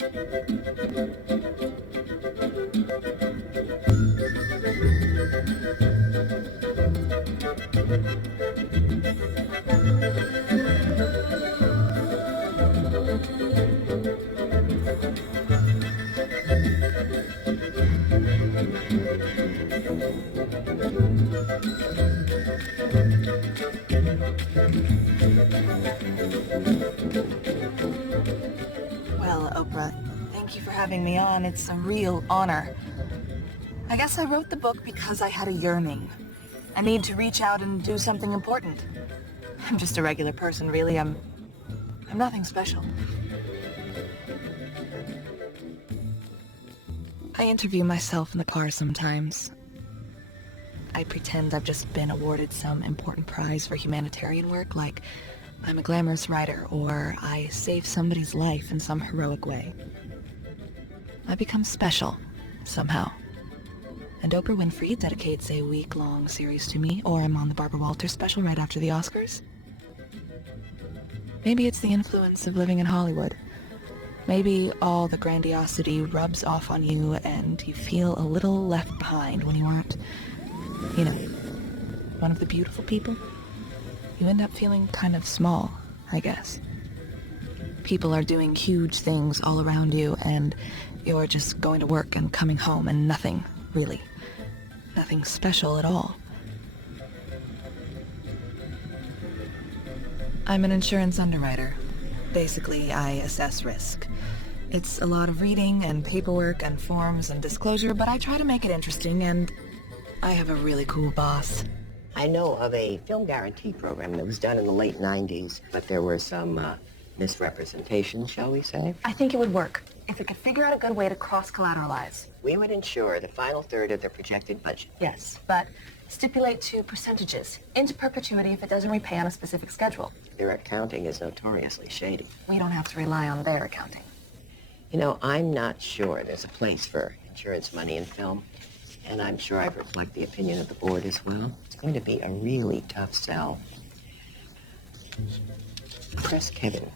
Well, Oprah, thank you for having me on. It's a real honor. I guess I wrote the book because I had a yearning. A need to reach out and do something important. I'm just a regular person, really. I'm nothing special. I interview myself in the car sometimes. I pretend I've just been awarded some important prize for humanitarian work, like I'm a glamorous writer, or I save somebody's life in some heroic way. I become special, somehow. And Oprah Winfrey dedicates a week-long series to me, or I'm on the Barbara Walters special right after the Oscars. Maybe it's the influence of living in Hollywood. Maybe all the grandiosity rubs off on you and you feel a little left behind when you aren't, one of the beautiful people. You end up feeling kind of small, I guess. People are doing huge things all around you and you're just going to work and coming home and nothing, really. Nothing special at all. I'm an insurance underwriter. Basically, I assess risk. It's a lot of reading and paperwork and forms and disclosure, but I try to make it interesting, and I have a really cool boss. I know of a film guarantee program that was done in the late 90s, but there were some misrepresentations, shall we say? I think it would work if we could figure out a good way to cross-collateralize. We would insure the final third of their projected budget. Yes, but stipulate 2 percentages into perpetuity if it doesn't repay on a specific schedule. Their accounting is notoriously shady. We don't have to rely on their accounting. I'm not sure there's a place for insurance money in film, and I'm sure I reflect the opinion of the board as well. It's going to be a really tough sell. Press Kevin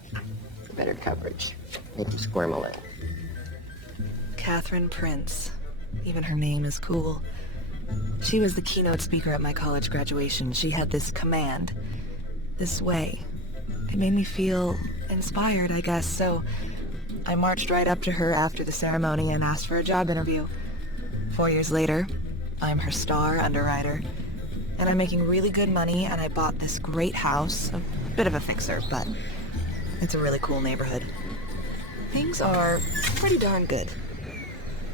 for better coverage. Make him squirm a little. Catherine Prince. Even her name is cool. She was the keynote speaker at my college graduation. She had this command, this way. It made me feel inspired, I guess, so I marched right up to her after the ceremony and asked for a job interview. 4 years later, I'm her star underwriter, and I'm making really good money, and I bought this great house, a bit of a fixer, but it's a really cool neighborhood. Things are pretty darn good.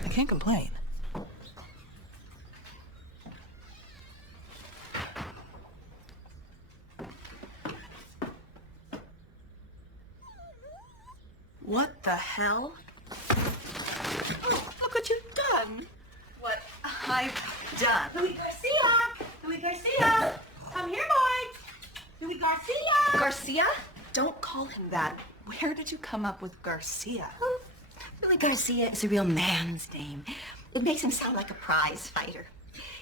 I can't complain. What the hell? Oh, look what you've done. What I've done? Louis Garcia! Louis Garcia! Come here, boy! Louis Garcia! Garcia? Don't call him that. Where did you come up with Garcia? Oh, Louis Garcia is a real man's name. It makes him sound like a prize fighter.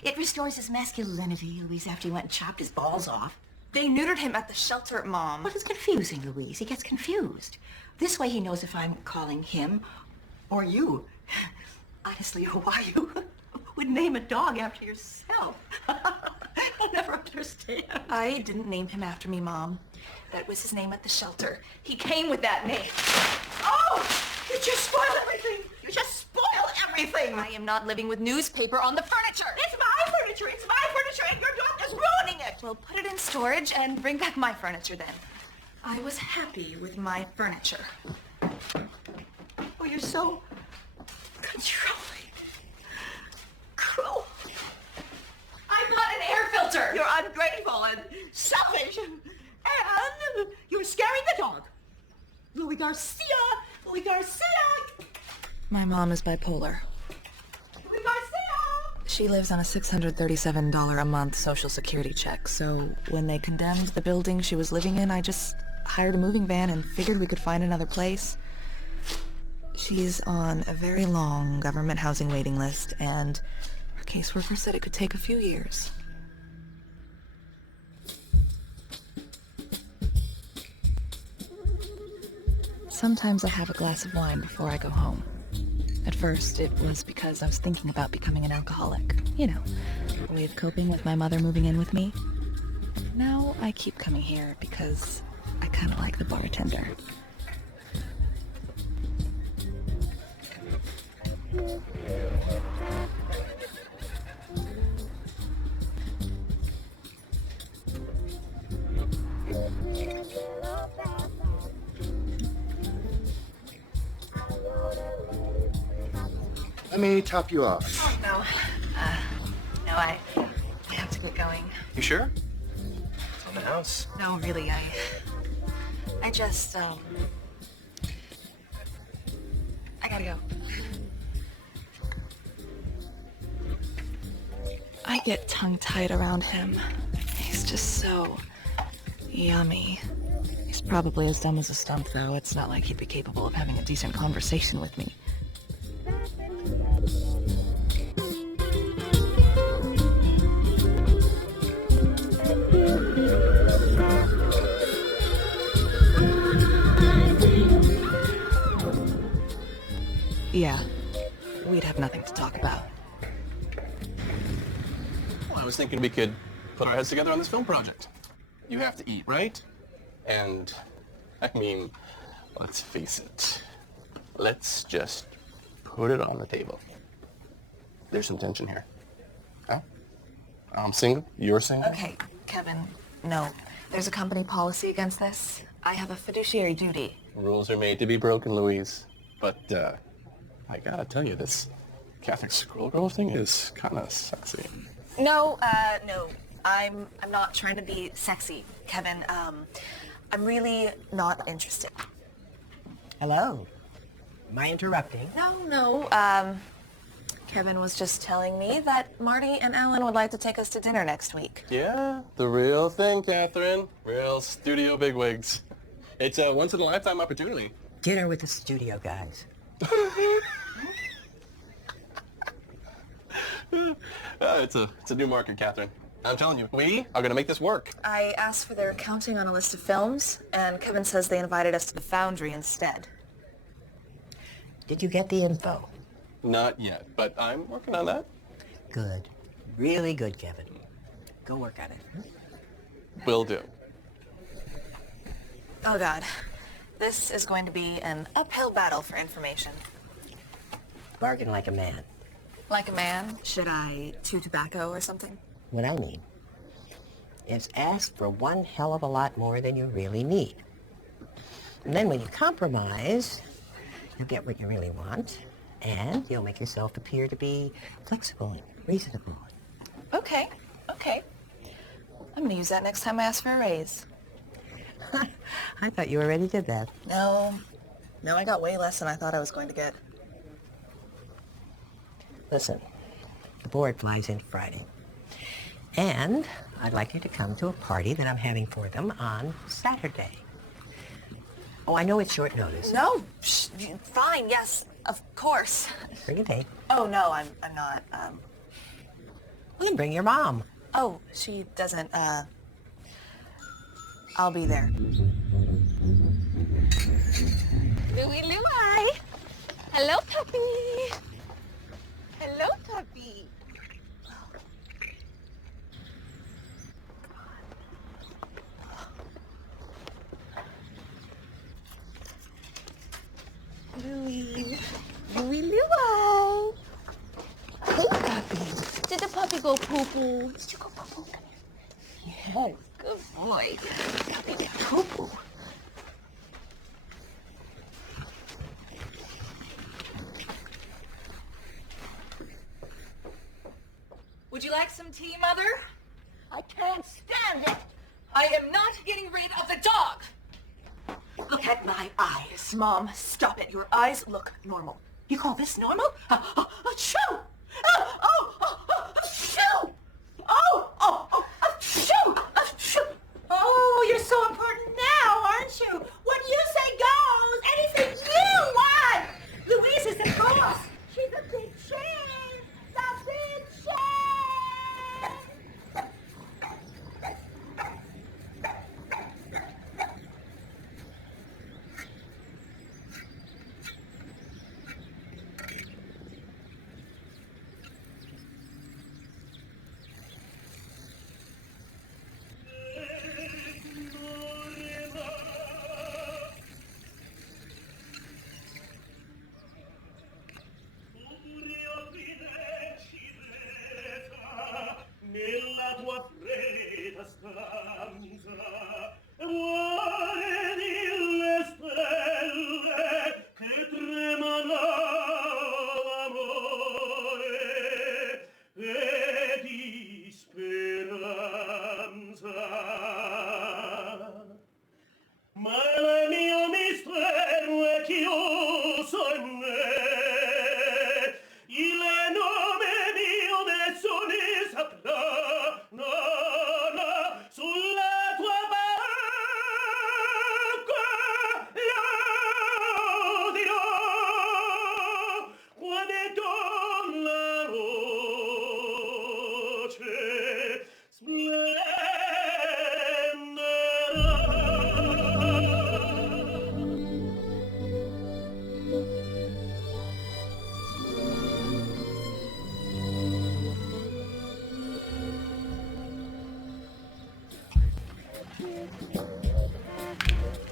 It restores his masculinity, Louise, after he went and chopped his balls off. They neutered him at the shelter, Mom. Well, it's confusing, Louise. He gets confused. This way he knows if I'm calling him or you. Honestly, why you would name a dog after yourself? I'll never understand. I didn't name him after me, Mom. That was his name at the shelter. He came with that name. Oh! You just spoiled everything! You just spoiled everything! I am not living with newspaper on the furniture. It's my furniture! It's my furniture, and your dog is ruining it! Well, put it in storage and bring back my furniture then. I was happy with my furniture. Oh, you're so controlling. Cruel. I'm not an air filter! You're ungrateful and selfish. And you're scaring the dog. Louis Garcia! Louis Garcia! My mom is bipolar. Louis Garcia! She lives on a $637 a month Social Security check, so when they condemned the building she was living in, I just hired a moving van and figured we could find another place. She's on a very long government housing waiting list, and her caseworker said it could take a few years. Sometimes I have a glass of wine before I go home. At first, it was because I was thinking about becoming an alcoholic. You know, a way of coping with my mother moving in with me. Now I keep coming here because I kind of like the bartender. Let me top you off. Oh, no. No, I have to get going. You sure? It's on the house. No, really, I just, I gotta go. I get tongue-tied around him. He's just so yummy. He's probably as dumb as a stump, though. It's not like he'd be capable of having a decent conversation with me. Yeah, we'd have nothing to talk about. Well, I was thinking we could put our heads together on this film project. You have to eat, right? And, I mean, let's face it. Let's just put it on the table. There's some tension here. Huh? I'm single, you're single. Okay, Kevin, no. There's a company policy against this. I have a fiduciary duty. Rules are made to be broken, Louise. But, I gotta tell you, this Catholic schoolgirl thing is kinda sexy. No, no. I'm not trying to be sexy, Kevin. I'm really not interested. Hello. Am I interrupting? No. Kevin was just telling me that Marty and Alan would like to take us to dinner next week. Yeah, the real thing, Catherine. Real studio bigwigs. It's a once-in-a-lifetime opportunity. Dinner with the studio guys. It's a new market, Catherine. I'm telling you, we are gonna make this work. I asked for their accounting on a list of films, and Kevin says they invited us to the Foundry instead. Did you get the info? Not yet, but I'm working on that. Good. Really good, Kevin. Go work on it. Will do. Oh, God. This is going to be an uphill battle for information. Bargain like a man. Like a man? Should I chew tobacco or something? What I mean is ask for one hell of a lot more than you really need. And then when you compromise, you'll get what you really want, and you'll make yourself appear to be flexible and reasonable. Okay. I'm gonna use that next time I ask for a raise. I thought you already did that. No, I got way less than I thought I was going to get. Listen, the board flies in Friday. And I'd like you to come to a party that I'm having for them on Saturday. Oh, I know it's short notice. No, fine, yes, of course. Bring a date. Oh, no, I'm not, We can bring your mom. Oh, she doesn't, I'll be there. Louie, Louie. Hello, puppy. Hello, puppy. Louie. Louie, Louie. Hey, puppy. Did the puppy go poo-poo? Did you go poo-poo? Yes, good boy. Puppy poo-poo. Would you like some tea, Mother? I can't stand it. I am not getting rid of the dog! Look at my eyes, Mom. Stop it. Your eyes look normal. You call this normal? Achoo! Achoo! Achoo! Oh, you're so important now, aren't you? What you say goes. Anything you want. Louise is the boss. She's a big change. The big change.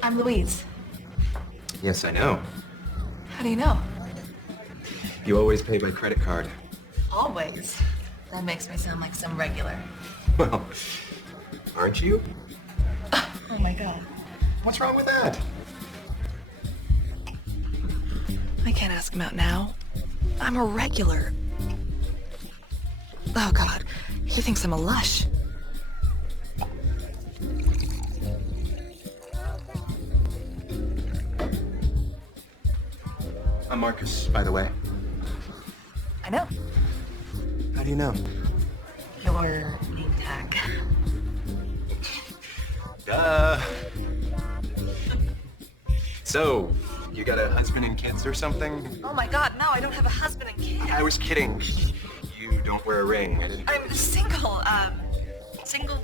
I'm Louise. Yes, I know. How do you know? You always pay by credit card. Always. That makes me sound like some regular. Well, aren't you? Oh my god. What's wrong with that? I can't ask him out now. I'm a regular. Oh god, he thinks I'm a lush. I'm Marcus, by the way. I know. How do you know? Your name tag. So, you got a husband and kids or something? Oh my god, no, I don't have a husband and kid. I was kidding. You don't wear a ring. I didn't... I'm single, single.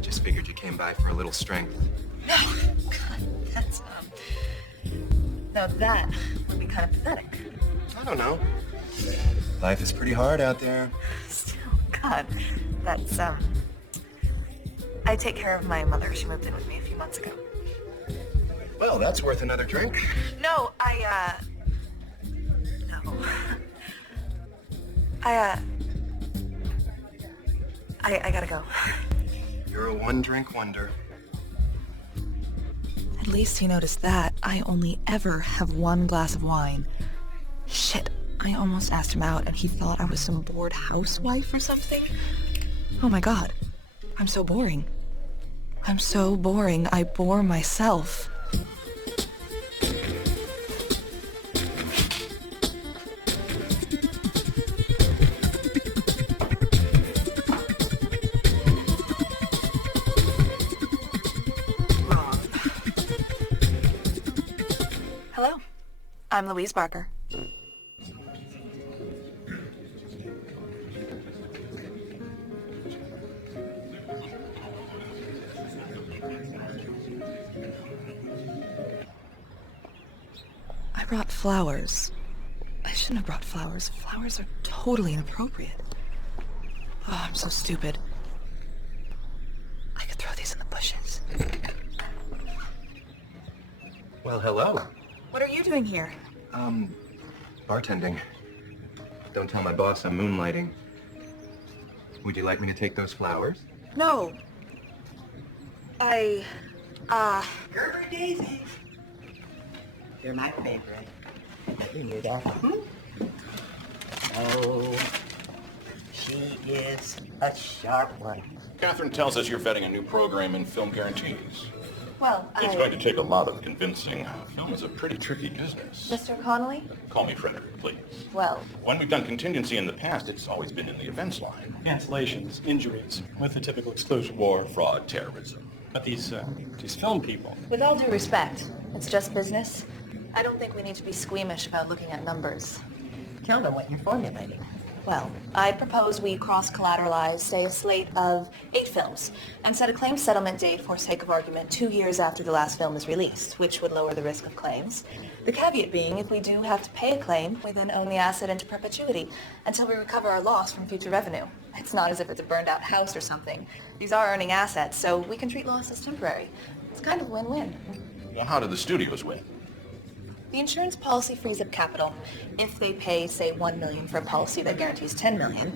Just figured you came by for a little strength. No, god, that's, no, that would be kind of pathetic. I don't know. Life is pretty hard out there. Still, god, that's, I take care of my mother. She moved in with me a few months ago. Well, that's worth another drink. No, no. I gotta go. You're a one-drink wonder. At least he noticed that. I only ever have one glass of wine. Shit, I almost asked him out and he thought I was some bored housewife or something. Oh my god, I'm so boring. I'm so boring, I bore myself. Hello, I'm Louise Barker. I brought flowers. I shouldn't have brought flowers. Flowers are totally inappropriate. Oh, I'm so stupid. I could throw these in the bushes. Well, hello. What are you doing here? Bartending. Don't tell my boss I'm moonlighting. Would you like me to take those flowers? No. Gerber Daisy. You're my favorite. You knew that. Oh, she is a sharp one. Catherine tells us you're vetting a new program in film guarantees. Well, It's going to take a lot of convincing. Film is a pretty tricky business. Mr. Connolly? Call me Frederick, please. Well, When we've done contingency in the past, it's always been in the events line. Cancellations, injuries, with the typical exclusion. War, fraud, terrorism. But these film people, with all due respect, it's just business. I don't think we need to be squeamish about looking at numbers. Tell them what you're formulating. Well, I propose we cross-collateralize, say, a slate of 8 films, and set a claim settlement date, for sake of argument, 2 years after the last film is released, which would lower the risk of claims. The caveat being, if we do have to pay a claim, we then own the asset into perpetuity, until we recover our loss from future revenue. It's not as if it's a burned-out house or something. These are earning assets, so we can treat loss as temporary. It's kind of win-win. Well, how do the studios win? The insurance policy frees up capital. If they pay, say, $1 million for a policy that guarantees $10 million,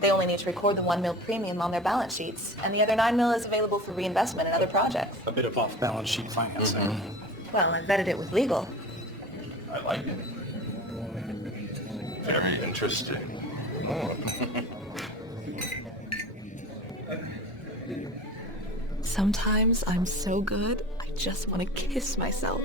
they only need to record the $1 million premium on their balance sheets, and the other $9 million is available for reinvestment in other projects. a bit of off-balance sheet financing. Well, I vetted it with legal. I like it. Very interesting. Oh. Sometimes I'm so good, I just want to kiss myself.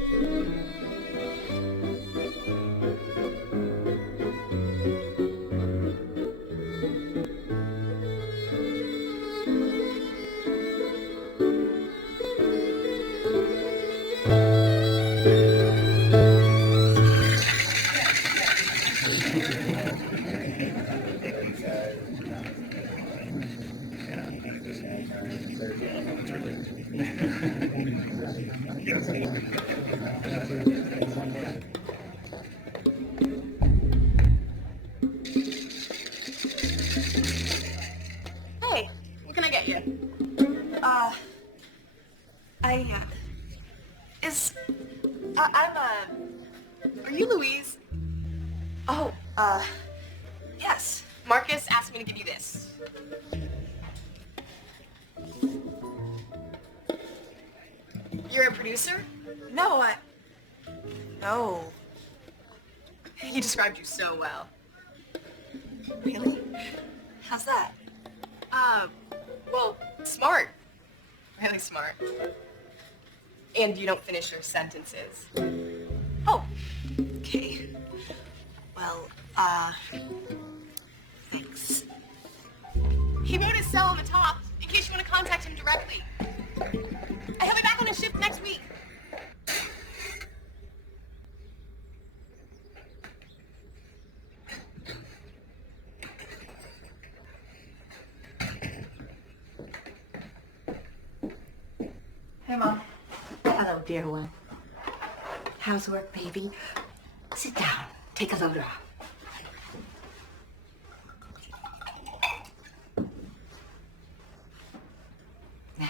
Hey, what can I get you? Are you Louise? Oh, yes. Marcus asked me to give you this. You're a producer? No. He described you so well. Really? How's that? Well, smart. Really smart. And you don't finish your sentences. Oh, okay. Well, thanks. He wrote his cell on the top, in case you want to contact him directly. He'll be back on his shift next week. Hey, Mom. Hello, dear one. How's work, baby? Sit down. Take a load off. Now,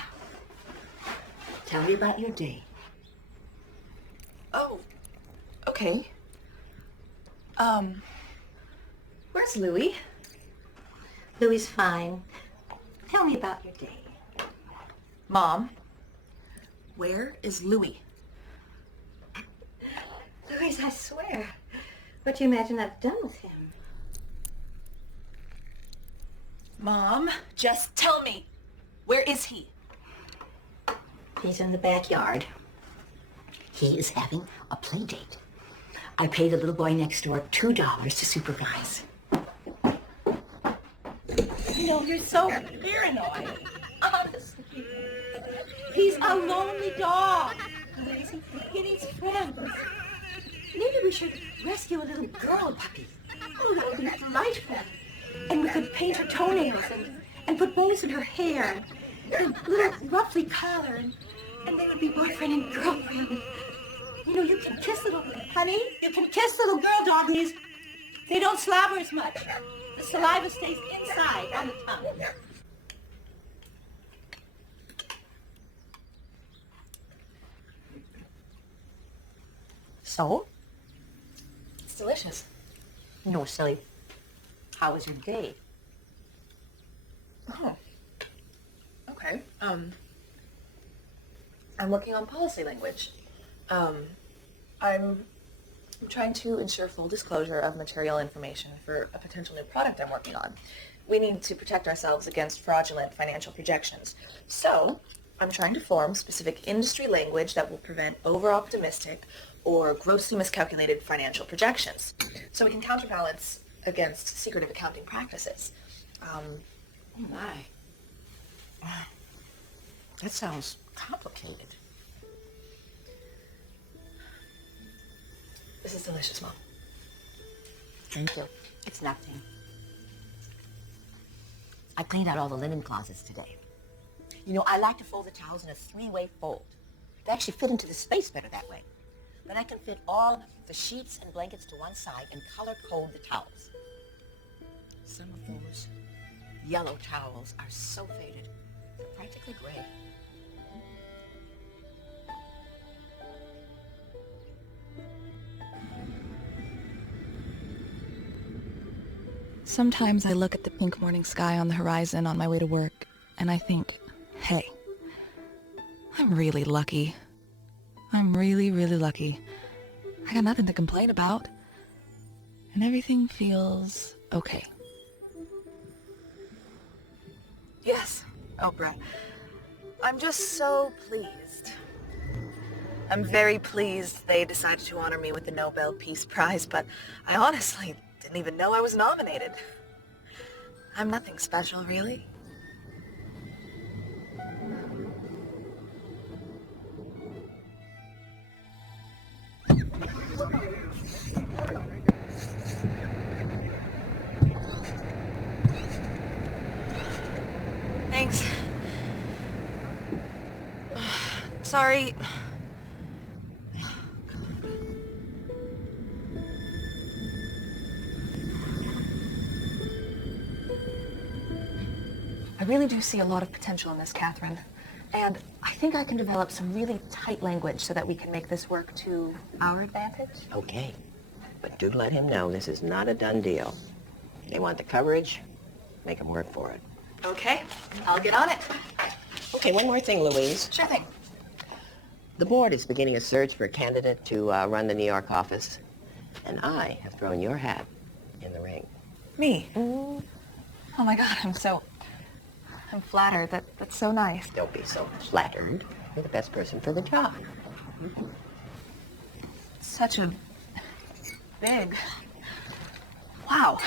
tell me about your day. Oh, okay. Where's Louie? Louie's fine. Tell me about your day. Mom, where is Louie? Louise, I swear. What do you imagine I've done with him? Mom, just tell me. Where is he? He's in the backyard. He is having a play date. I paid the little boy next door $2 to supervise. You know, you're so paranoid. Honestly. He's a lonely dog. He's his friends. Maybe we should rescue a little girl puppy. Oh, that would be delightful. And we could paint her toenails and put bows in her hair. And a little ruffly collar. And they would be boyfriend and girlfriend. You know, you can kiss little, honey, you can kiss little girl doggies. They don't slobber as much. The saliva stays inside on the tongue. So? It's delicious. No, silly. How was your day? Oh. Okay. I'm working on policy language. I'm trying to ensure full disclosure of material information for a potential new product I'm working on. We need to protect ourselves against fraudulent financial projections. So, I'm trying to form specific industry language that will prevent over-optimistic or grossly miscalculated financial projections, so we can counterbalance against secretive accounting practices. Oh my. That sounds complicated. This is delicious, Mom. Thank you. It's nothing. I cleaned out all the linen closets today. You know, I like to fold the towels in a 3-way fold. They actually fit into the space better that way. Then I can fit all the sheets and blankets to one side and color code the towels. Some of those yellow towels are so faded, they're practically gray. Sometimes I look at the pink morning sky on the horizon on my way to work, and I think, hey, I'm really lucky. I'm really, really lucky. I got nothing to complain about. And everything feels okay. Yes, Oprah. I'm just so pleased. I'm very pleased they decided to honor me with the Nobel Peace Prize, but I honestly didn't even know I was nominated. I'm nothing special, really. Thanks. Sorry. I really do see a lot of potential in this, Catherine. And I think I can develop some really tight language so that we can make this work to our advantage. Okay, but do let him know this is not a done deal. They want the coverage, make them work for it. Okay, I'll get on it. Okay, one more thing, Louise. Sure thing. The board is beginning a search for a candidate to run the New York office, and I have thrown your hat in the ring. Me? Oh my God, I'm flattered. That's so nice. Don't be so flattered. You're the best person for the job. Such a big... Wow.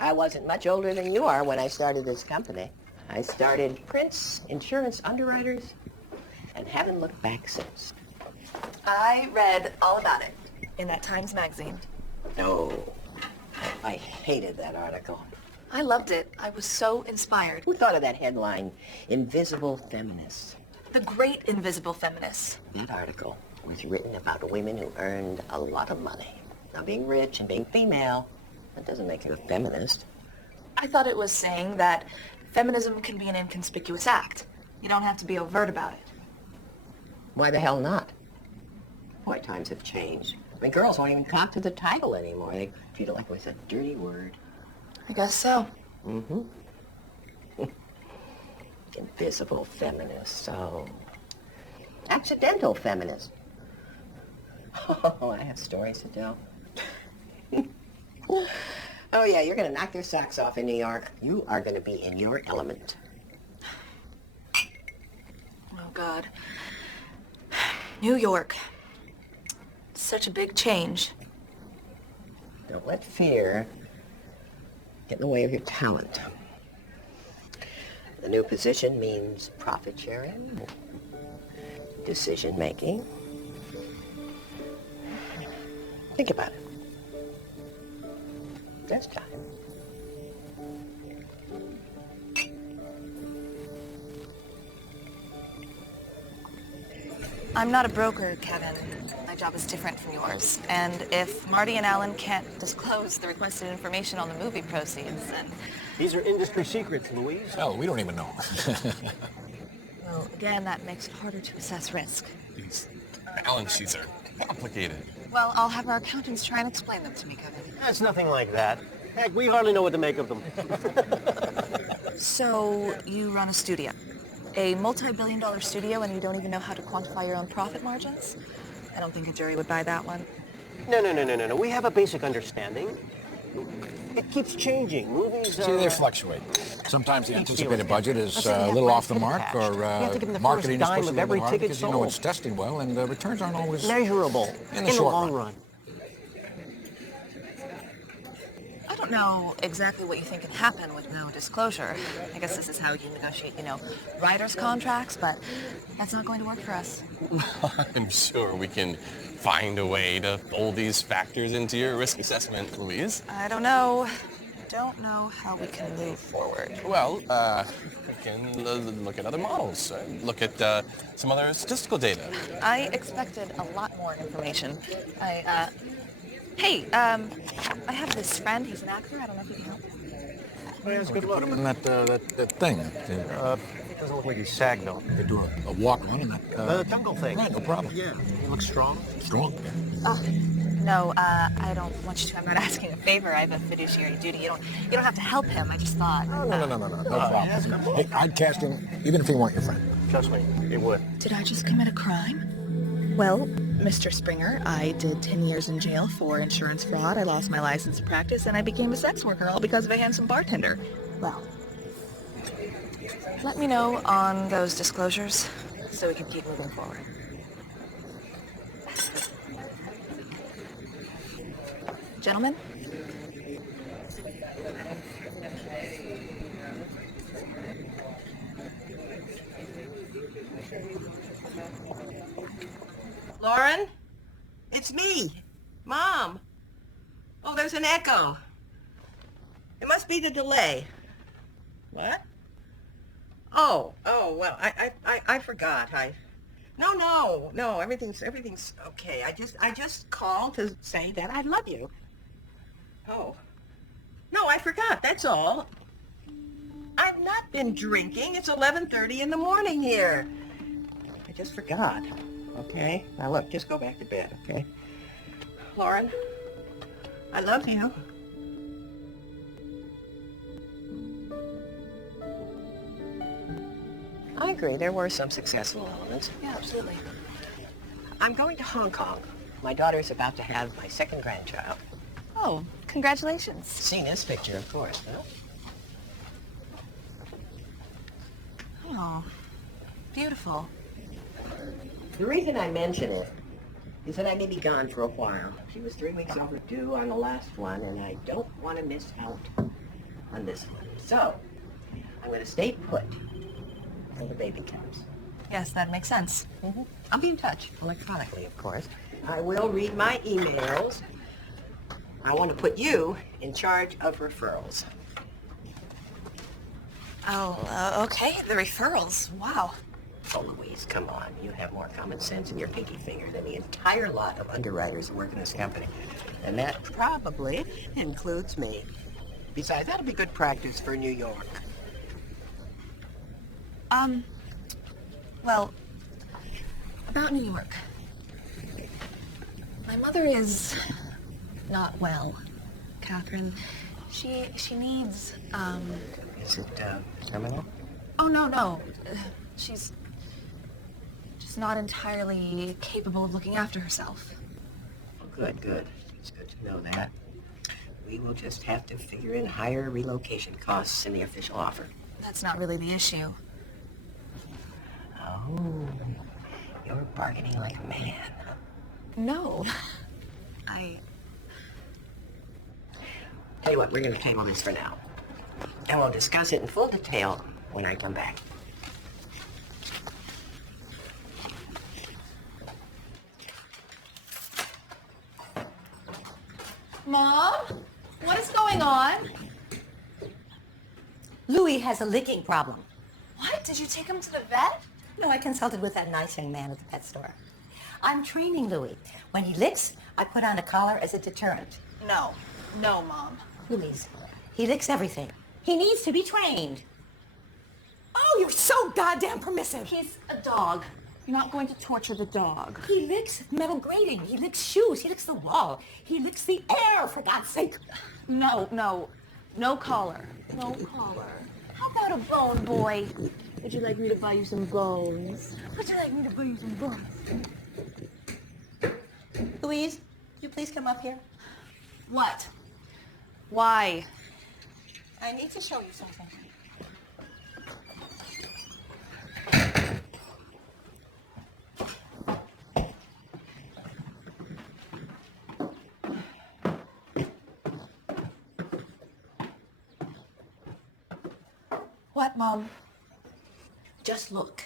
I wasn't much older than you are when I started this company. I started Prince Insurance Underwriters and haven't looked back since. I read all about it in that Times magazine. No, I hated that article. I loved it. I was so inspired. Who thought of that headline, Invisible Feminists? The great invisible feminists. That article was written about women who earned a lot of money. Now, being rich and being female, that doesn't make you a feminist. I thought it was saying that feminism can be an inconspicuous act. You don't have to be overt about it. Why the hell not? Boy, times have changed. I mean, girls won't even talk to the title anymore. They treat it like it was a dirty word. I guess so. Mm-hmm. Invisible feminist, so... accidental feminist. Oh, I have stories to tell. Oh yeah, you're gonna knock their socks off in New York. You are gonna be in your element. Oh, God. New York. Such a big change. Don't let fear get in the way of your talent. The new position means profit sharing, decision making. Think about it. There's time. I'm not a broker, Kevin. My job is different from yours. And if Marty and Alan can't disclose the requested information on the movie proceeds, then... These are industry secrets, Louise. Hell, we don't even know. Well, again, that makes it harder to assess risk. These balance sheets are complicated. Well, I'll have our accountants try and explain them to me, Kevin. That's nothing like that. Heck, we hardly know what to make of them. So, you run a studio. A multi-billion-dollar studio, and you don't even know how to quantify your own profit margins? I don't think a jury would buy that one. No. We have a basic understanding. It keeps changing. Movies See, they fluctuate. Sometimes the anticipated budget is a little off the mark, or marketing is pushed a little hard because you know it's testing well, and the returns aren't always measurable in the short long run. I don't know exactly what you think can happen with no disclosure. I guess this is how you negotiate, writers' contracts, but that's not going to work for us. I'm sure we can find a way to fold these factors into your risk assessment, Louise. I don't know. Don't know how we can move forward. Well, we can look at other models, look at some other statistical data. I expected a lot more information. Hey, I have this friend. He's an actor. I don't know if you can help. Oh, yeah, We could put him in that thing. It doesn't look like he's SAG, though. They do a walk-on and that... The jungle thing. Right, no problem. Yeah. He looks strong. Strong. No, I don't want you to. I'm not asking a favor. I have a fiduciary duty. You don't have to help him. I just thought. No problem. Hey, I'd cast him even if he weren't your friend. Trust me, it would. Did I just commit a crime? Well, Mr. Springer, I did 10 years in jail for insurance fraud. I lost my license to practice, and I became a sex worker, all because of a handsome bartender. Well, let me know on those disclosures so we can keep moving forward. Gentlemen? Lauren? It's me. Mom. Oh, there's an echo. It must be the delay. What? Oh, well, I forgot. No, everything's okay. I just called to say that I love you. Oh. No, I forgot, that's all. I have not been drinking. It's 11:30 in the morning here. I just forgot. Okay? Now look, just go back to bed, okay? Lauren, I love you. I agree, there were some successful elements. Yeah, absolutely. I'm going to Hong Kong. My daughter's about to have my second grandchild. Oh, congratulations. Seen this picture, of course, huh? Oh, beautiful. The reason I mention it is that I may be gone for a while. She was 3 weeks overdue on the last one, and I don't want to miss out on this one. So, I'm going to stay put until the baby comes. Yes, that makes sense. I'll be in touch, electronically, of course. I will read my emails. I want to put you in charge of referrals. Oh, okay. The referrals. Wow. Oh, Louise, come on. You have more common sense in your pinky finger than the entire lot of underwriters who work in this company. And that probably includes me. Besides, that'll be good practice for New York. Well, about New York. My mother is not well, Catherine. She needs, Is it, terminal? Oh, no. She's just not entirely capable of looking after herself. Good. It's good to know that. We will just have to figure in higher relocation costs in the official offer. That's not really the issue. Oh, you're bargaining like a man. No. Tell you what, we're going to table this for now. And we'll discuss it in full detail when I come back. Mom? What is going on? Louis has a licking problem. What? Did you take him to the vet? No, I consulted with that nice young man at the pet store. I'm training Louis. When he licks, I put on a collar as a deterrent. No, Mom. Louise, he licks everything. He needs to be trained. Oh, you're so goddamn permissive. He's a dog. You're not going to torture the dog. He licks metal grating. He licks shoes. He licks the wall. He licks the air, for God's sake. No collar. No collar. How about a bone, boy? Would you like me to buy you some bones? Louise, would you please come up here? What? Why? I need to show you something. What, Mom? Just look.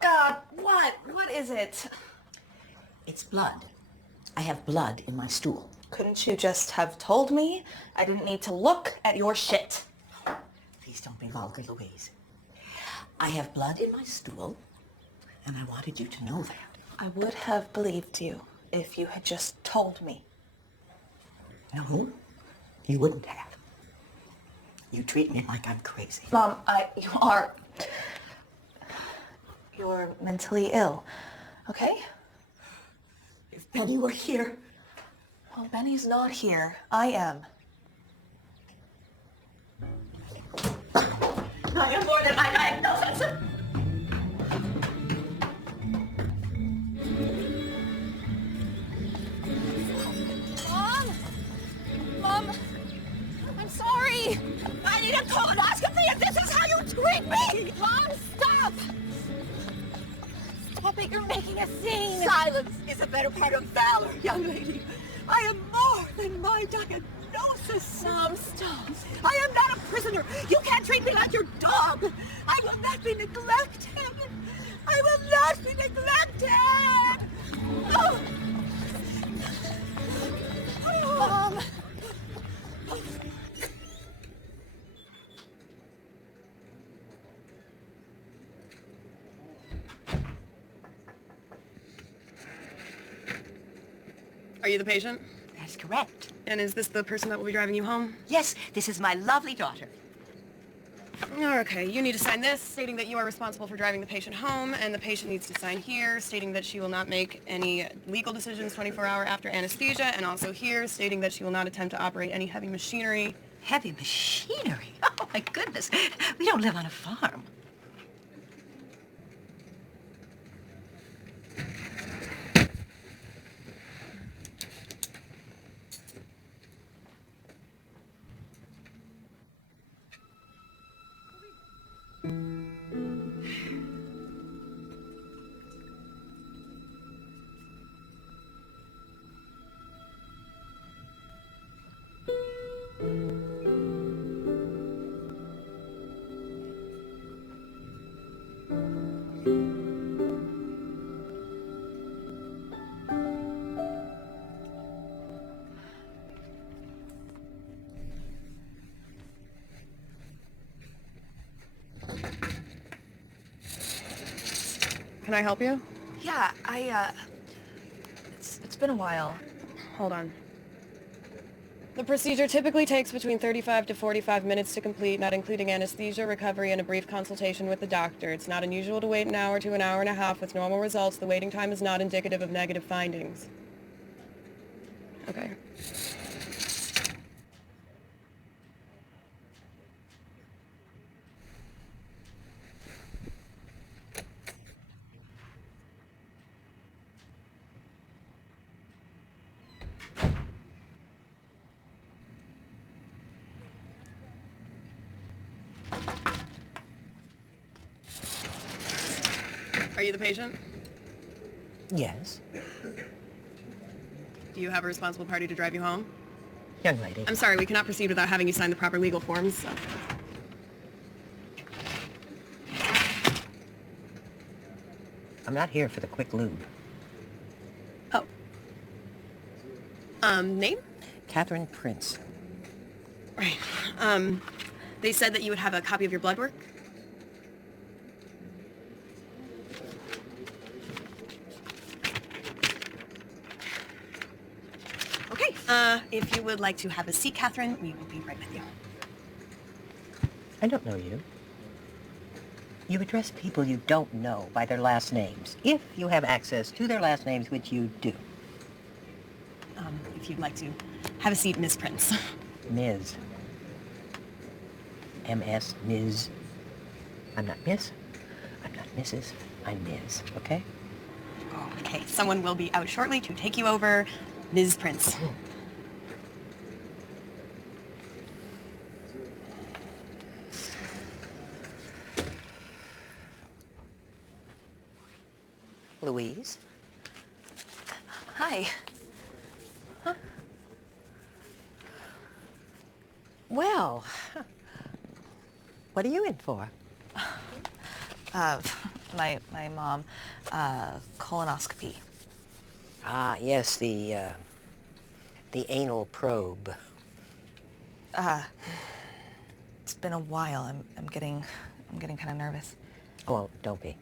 God, what? What is it? It's blood. I have blood in my stool. Couldn't you just have told me? I didn't need to look at your shit. Please don't be vulgar, Louise. I have blood in my stool, and I wanted you to know that. I would have believed you if you had just told me. No, you wouldn't have. You treat me like I'm crazy. Mom, you're mentally ill, okay? If Benny were here... Well, Benny's not here. I am. I am more than my diagnosis. Mom, I'm sorry. I need a colonoscopy if this is how you treat me! Mom, stop. Stop it, you're making a scene. Silence is a better part of valor, young lady. I am more than my diagnosis. Mom, stop. I am not a prisoner. You can't treat me like your dog. I will not be neglected. I will not be neglected. Oh. Mom. Are you the patient? That's correct. And is this the person that will be driving you home? Yes, this is my lovely daughter. Okay, you need to sign this, stating that you are responsible for driving the patient home, and the patient needs to sign here, stating that she will not make any legal decisions 24 hours after anesthesia, and also here, stating that she will not attempt to operate any heavy machinery. Heavy machinery? Oh, my goodness. We don't live on a farm. Can I help you? Yeah, it's been a while. Hold on. The procedure typically takes between 35 to 45 minutes to complete, not including anesthesia, recovery, and a brief consultation with the doctor. It's not unusual to wait an hour to an hour and a half with normal results. The waiting time is not indicative of negative findings. Okay. Are you the patient? Yes. Do you have a responsible party to drive you home? Young lady. I'm sorry, we cannot proceed without having you sign the proper legal forms. So. I'm not here for the quick lube. Oh. Name? Catherine Prince. Right. They said that you would have a copy of your blood work? Okay. If you would like to have a seat, Catherine, we will be right with you. I don't know you. You address people you don't know by their last names, if you have access to their last names, which you do. If you'd like to have a seat, Miss Prince. Ms. M.S. Ms. I'm not Miss. I'm not Mrs. I'm Ms. Okay? Okay, someone will be out shortly to take you over, Ms. Prince. Louise? Hi. Well, what are you in for? My mom, colonoscopy. Ah, yes, the anal probe. It's been a while. I'm getting kind of nervous. Oh, well, don't be.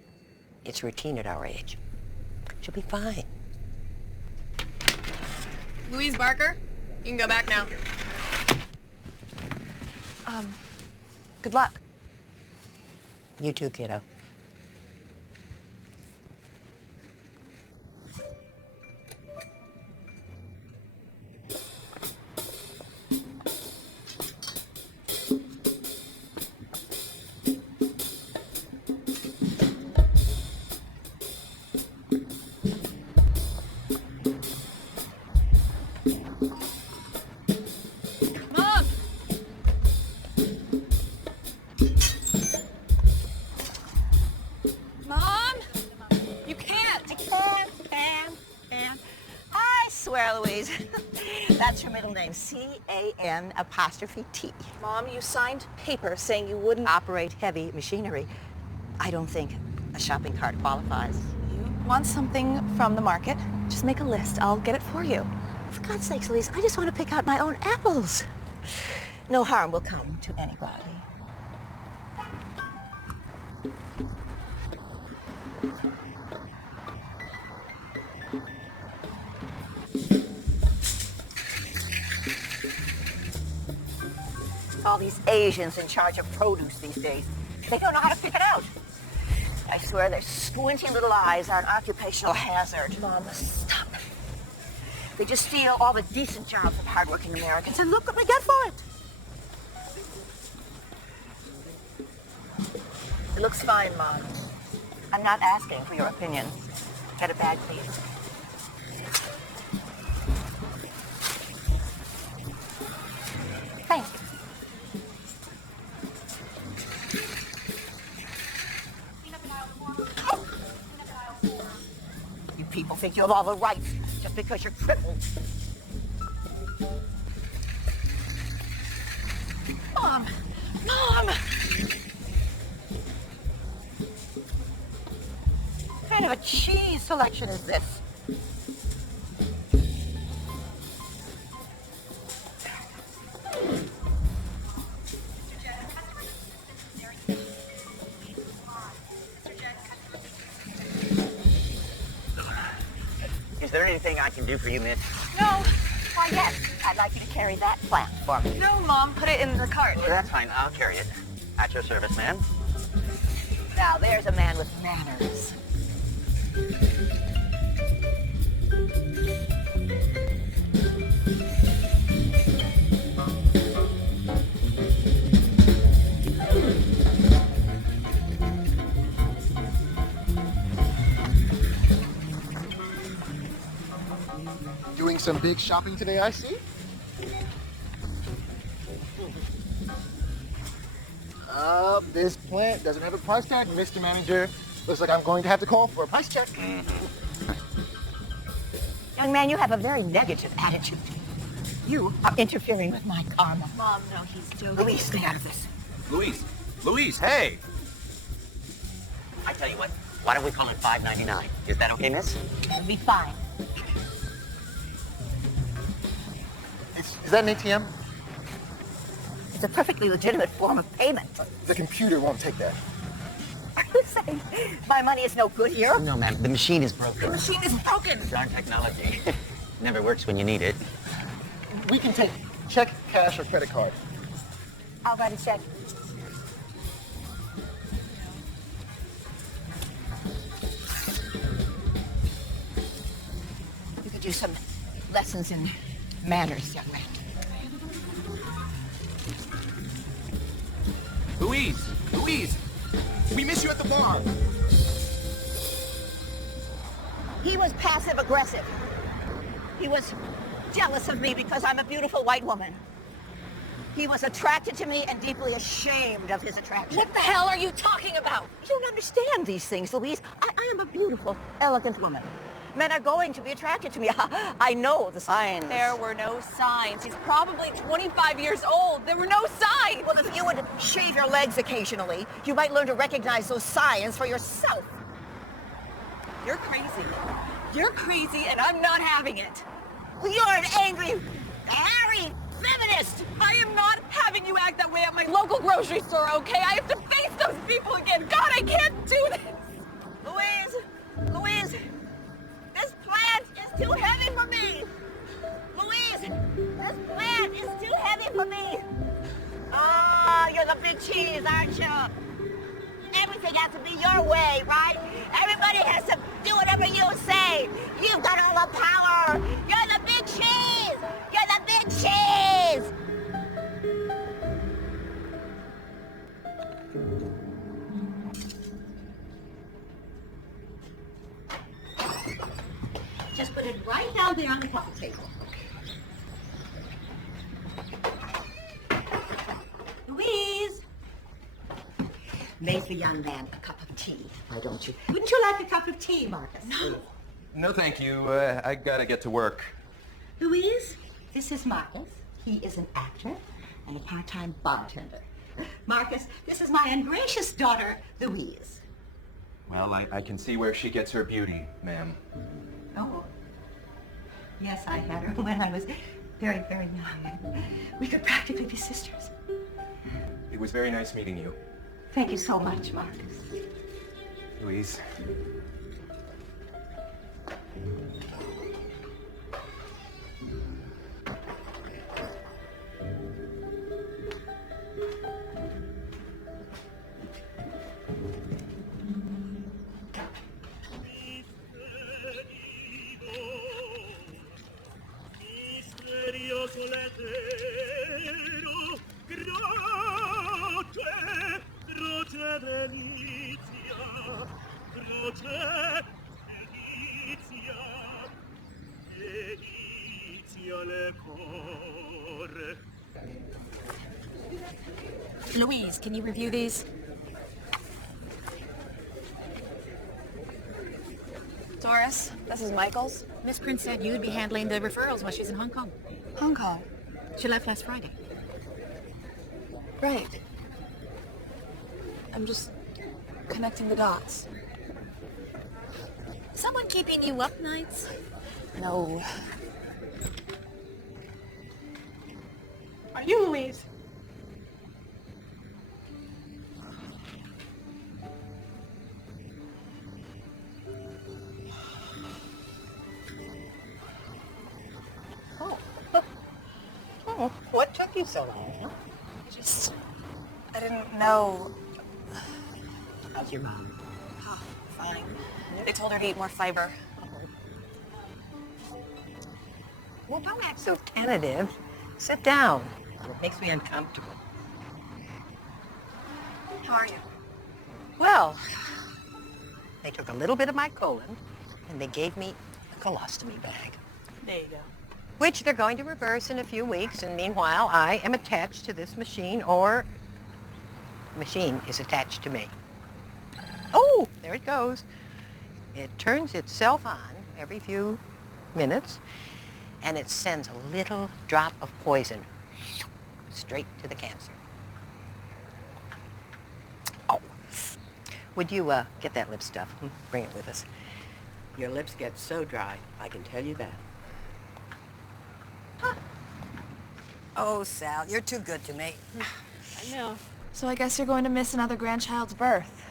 It's routine at our age. She'll be fine. Louise Barker, you can go back now. Good luck. You too, kiddo. That's your middle name, C-A-N apostrophe T. Mom, you signed paper saying you wouldn't Operate heavy machinery. I don't think a shopping cart qualifies. You want something from the market? Just make a list. I'll get it for you. For God's sakes, Louise, I just want to pick out my own apples. No harm will come to anybody. All these Asians in charge of produce these days. They don't know how to pick it out. I swear their squinty little eyes are an occupational hazard. Mom, stop. They just steal all the decent jobs of hardworking Americans, and look what we get for it. It looks fine, Mom. I'm not asking for your opinion. Get a bag, please. Thank you. You people think you have all the rights just because you're crippled. Mom! Mom! What kind of a cheese selection is this? Is there anything I can do for you, miss? No. Why, yes. I'd like you to carry that plant for me. No, Mom. Put it in the cart. Well, that's fine. I'll carry it. At your service, ma'am. Now, there's a man with manners. Doing some big shopping today, I see. This plant doesn't have a price tag, Mr. Manager. Looks like I'm going to have to call for a price check. Young man, you have a very negative attitude. You are interfering with my karma. Mom, no, he's joking. Louise, stay out of this. Louise, hey! I tell you what, why don't we call it $5.99? Is that okay, miss? It'll be fine. Is that an ATM? It's a perfectly legitimate form of payment. The computer won't take that. Are you saying my money is no good here? No, ma'am, the machine is broken. The machine is broken. Darn technology. Never works when you need it. We can take check, cash, or credit card. I'll write a check. You could do some lessons in manners, young man. Louise! We miss you at the bar! He was passive-aggressive. He was jealous of me because I'm a beautiful white woman. He was attracted to me and deeply ashamed of his attraction. What the hell are you talking about? You don't understand these things, Louise. I am a beautiful, elegant woman. Men are going to be attracted to me. I know the signs. There were no signs. He's probably 25 years old. There were no signs. Well, if you would shave your legs occasionally, you might learn to recognize those signs for yourself. You're crazy. You're crazy, and I'm not having it. You're an angry, hairy feminist. I am not having you act that way at my local grocery store, okay? I have to face those people again. God, I can't do this. Louise, this plant is too heavy for me. Louise, this plant is too heavy for me. Ah, you're the big cheese, aren't you? Everything has to be your way, right? Everybody has to do whatever you say. You've got all the power. You're the big cheese. You're the big cheese. Just put it right down there on the coffee table. Louise! Make the young man a cup of tea, why don't you? Wouldn't you like a cup of tea, Marcus? No, thank you. I gotta get to work. Louise, this is Marcus. He is an actor and a part-time bartender. Marcus, this is my ungracious daughter, Louise. Well, I can see where she gets her beauty, ma'am. Oh, yes, I had her when I was very, very young. We could practically be sisters. It was very nice meeting you. Thank you so much, Marcus. Louise. Louise, can you review these? Doris, this is Michael's. Miss Prince said you'd be handling the referrals while she's in Hong Kong. Hong Kong. She left last Friday. Right. I'm just connecting the dots. Someone keeping you up nights? No. Are you Louise? Oh, what took you so long? I didn't know. How's your mom? Oh, fine. They told her to eat more fiber. Well, don't act so tentative. Sit down. It makes me uncomfortable. How are you? Well, they took a little bit of my colon, and they gave me a colostomy bag. There you go. Which they're going to reverse in a few weeks, and meanwhile, I am attached to this machine, or the machine is attached to me. Oh, there it goes. It turns itself on every few minutes, and it sends a little drop of poison straight to the cancer. Oh, would you get that lip stuff? Bring it with us. Your lips get so dry, I can tell you that. Oh, Sal, you're too good to me. I know. So I guess you're going to miss another grandchild's birth.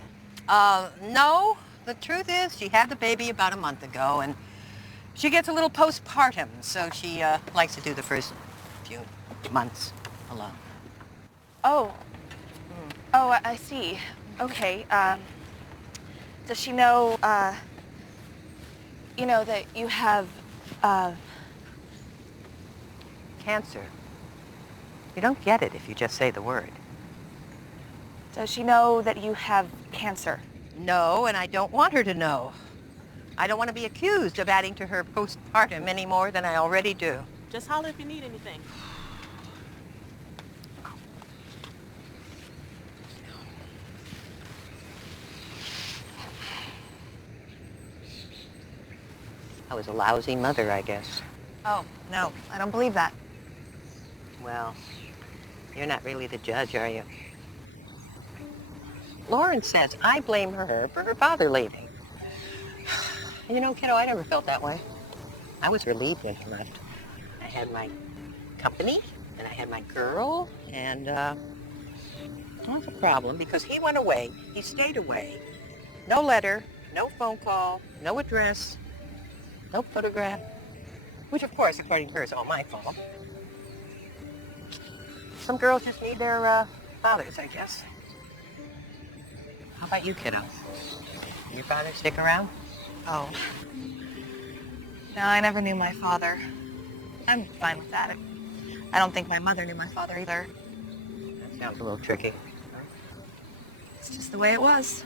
No. The truth is, she had the baby about a month ago, and she gets a little postpartum, so she likes to do the first few months alone. Oh. Oh, I see. Okay, does she know, that you have, Cancer. You don't get it if you just say the word. Does she know that you have cancer? No, and I don't want her to know. I don't want to be accused of adding to her postpartum any more than I already do. Just holler if you need anything. I was a lousy mother, I guess. Oh, no, I don't believe that. Well, you're not really the judge, are you? Lauren says I blame her for her father leaving. You know, kiddo, I never felt that way. I was relieved when he left. I had my company, and I had my girl, and that was a problem because he went away. He stayed away. No letter, no phone call, no address, no photograph, which, of course, according to her, is all my fault. Some girls just need their fathers, I guess. How about you, kiddo? Your father stick around? Oh. No, I never knew my father. I'm fine with that. I don't think my mother knew my father either. That sounds a little tricky. It's just the way it was.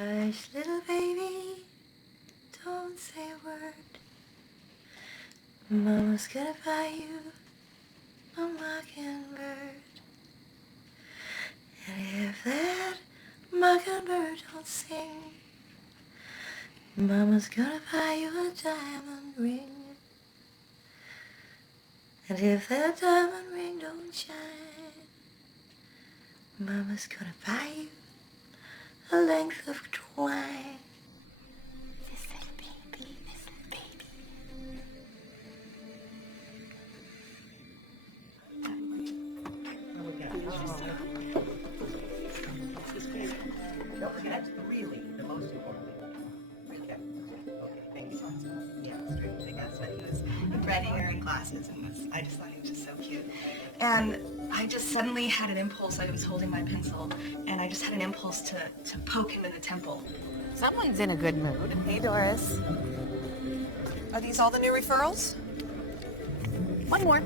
Hush, little baby, don't say a word. Mama's gonna buy you a mockingbird. And if that mockingbird don't sing, Mama's gonna buy you a diamond ring. And if that diamond ring don't shine, Mama's gonna buy you a length of twine. Listen, baby, listen, baby. Don't forget, that's really the most important thing. Okay. Thank you so much. Yeah, I guess when he was writing wearing glasses, and I just thought he was just so cute. And I just suddenly had an impulse. I was holding my pencil, and I just had an impulse to poke him in the temple. Someone's in a good mood. Hey, Doris. Are these all the new referrals? One more.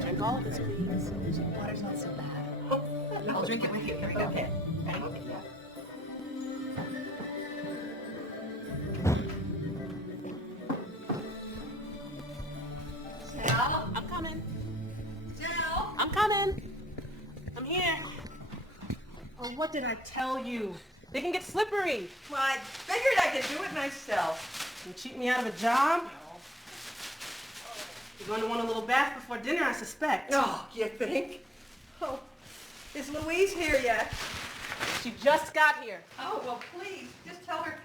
Drink all of this, please. Water's not so bad. I'll drink it with you. Here we go. Okay. Ready? Sal, I'm coming. Sal, I'm coming. I'm here. Oh, what did I tell you? They can get slippery. Well, I figured I could do it myself. You cheat me out of a job? You're going to want a little bath before dinner, I suspect. Oh, you think? Oh, is Louise here yet? She just got here. Oh, well, please, just tell her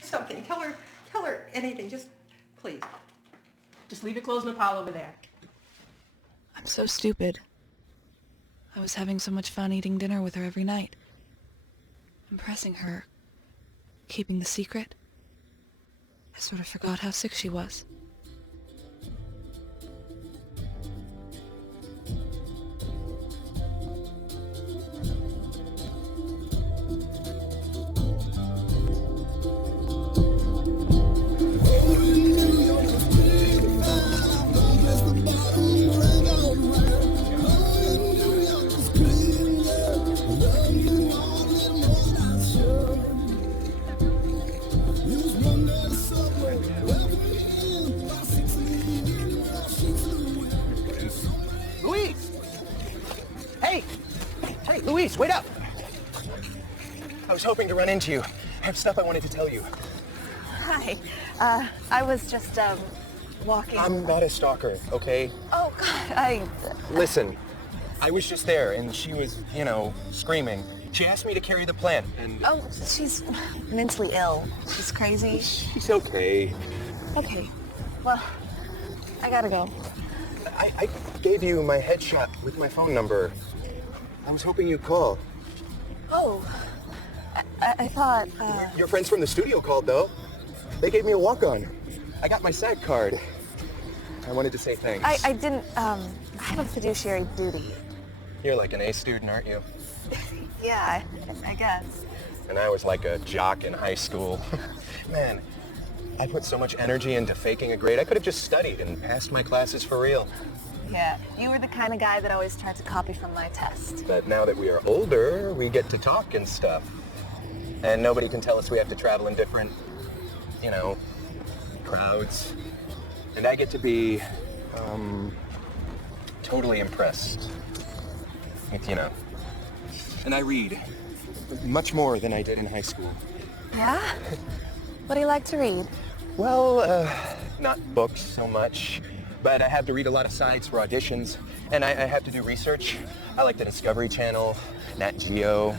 something. Tell her anything. Just, please. Just leave your clothes in the pile over there. I'm so stupid. I was having so much fun eating dinner with her every night. Impressing her. Keeping the secret. I sort of forgot how sick she was. Louise, wait up! I was hoping to run into you. I have stuff I wanted to tell you. Hi. I was just, walking. I'm not a stalker, okay? Oh, God, Listen, I was just there, and she was, screaming. She asked me to carry the plant, and... Oh, she's mentally ill. She's crazy. She's okay. Okay. Well, I gotta go. I gave you my headshot with my phone number. I was hoping you'd call. Oh, I thought, Your friends from the studio called, though. They gave me a walk-on. I got my SAG card. I wanted to say thanks. I didn't, I have a fiduciary duty. You're like an A student, aren't you? Yeah, I guess. And I was like a jock in high school. Man, I put so much energy into faking a grade. I could have just studied and passed my classes for real. Yeah, you were the kind of guy that always tried to copy from my test. But now that we are older, we get to talk and stuff. And nobody can tell us we have to travel in different, crowds. And I get to be, totally impressed with, And I read much more than I did in high school. Yeah? What do you like to read? Well, not books so much. But I have to read a lot of sites for auditions, and I have to do research. I like the Discovery Channel, Nat Geo.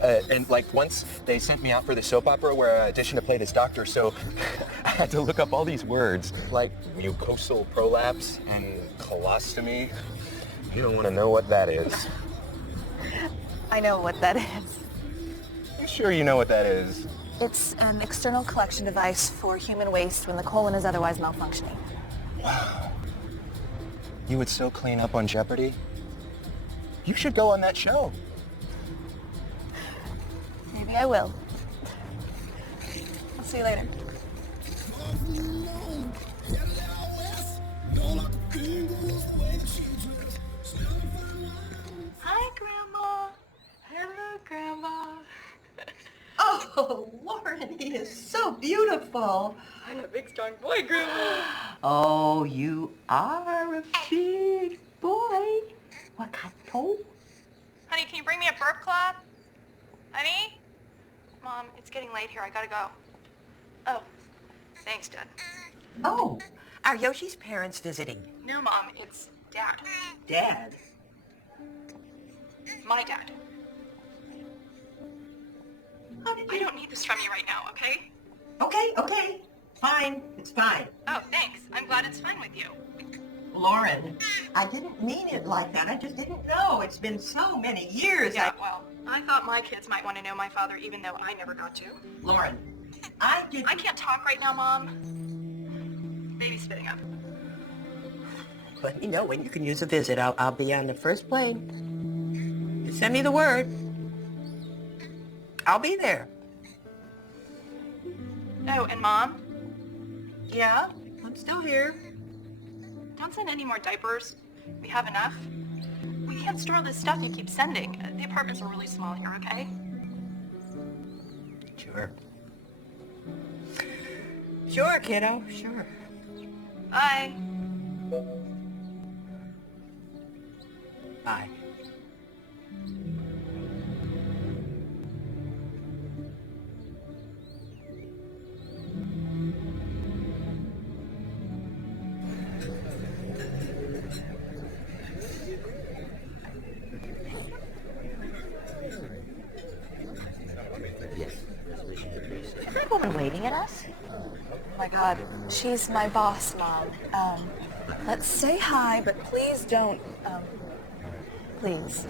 And once they sent me out for the soap opera where I auditioned to play this doctor, so I had to look up all these words like mucosal prolapse and colostomy. You don't want to know what that is. I know what that is. You sure you know what that is? It's an external collection device for human waste when the colon is otherwise malfunctioning. Wow. You would so clean up on Jeopardy? You should go on that show. Maybe I will. See you later. Hi, Grandma. Hello, Grandma. Oh, Lauren, he is so beautiful. I'm a big, strong boy, Grandma. Oh, you are a big boy. What kind of toe? Honey, can you bring me a burp cloth? Honey? Mom, it's getting late here. I gotta go. Oh, thanks, Dad. Oh, are Yoshi's parents visiting? No, Mom, it's Dad. Dad? My dad. I don't need this from you right now, okay? Okay. Fine. It's fine. Oh, thanks. I'm glad it's fine with you. Lauren, I didn't mean it like that. I just didn't know. It's been so many years. Yeah, well, I thought my kids might want to know my father even though I never got to. Lauren, I can't talk right now, Mom. Baby's spitting up. Let me know when you can use a visit. I'll be on the first plane. You send me the word. I'll be there. Oh, and Mom? Yeah, I'm still here. Don't send any more diapers. We have enough. We can't store all this stuff you keep sending. The apartments are really small here, okay? Sure. Sure, kiddo. Sure. Bye. Bye. Is that woman waving at us? Oh my God, she's my boss, Mom. Let's say hi, but please don't, please.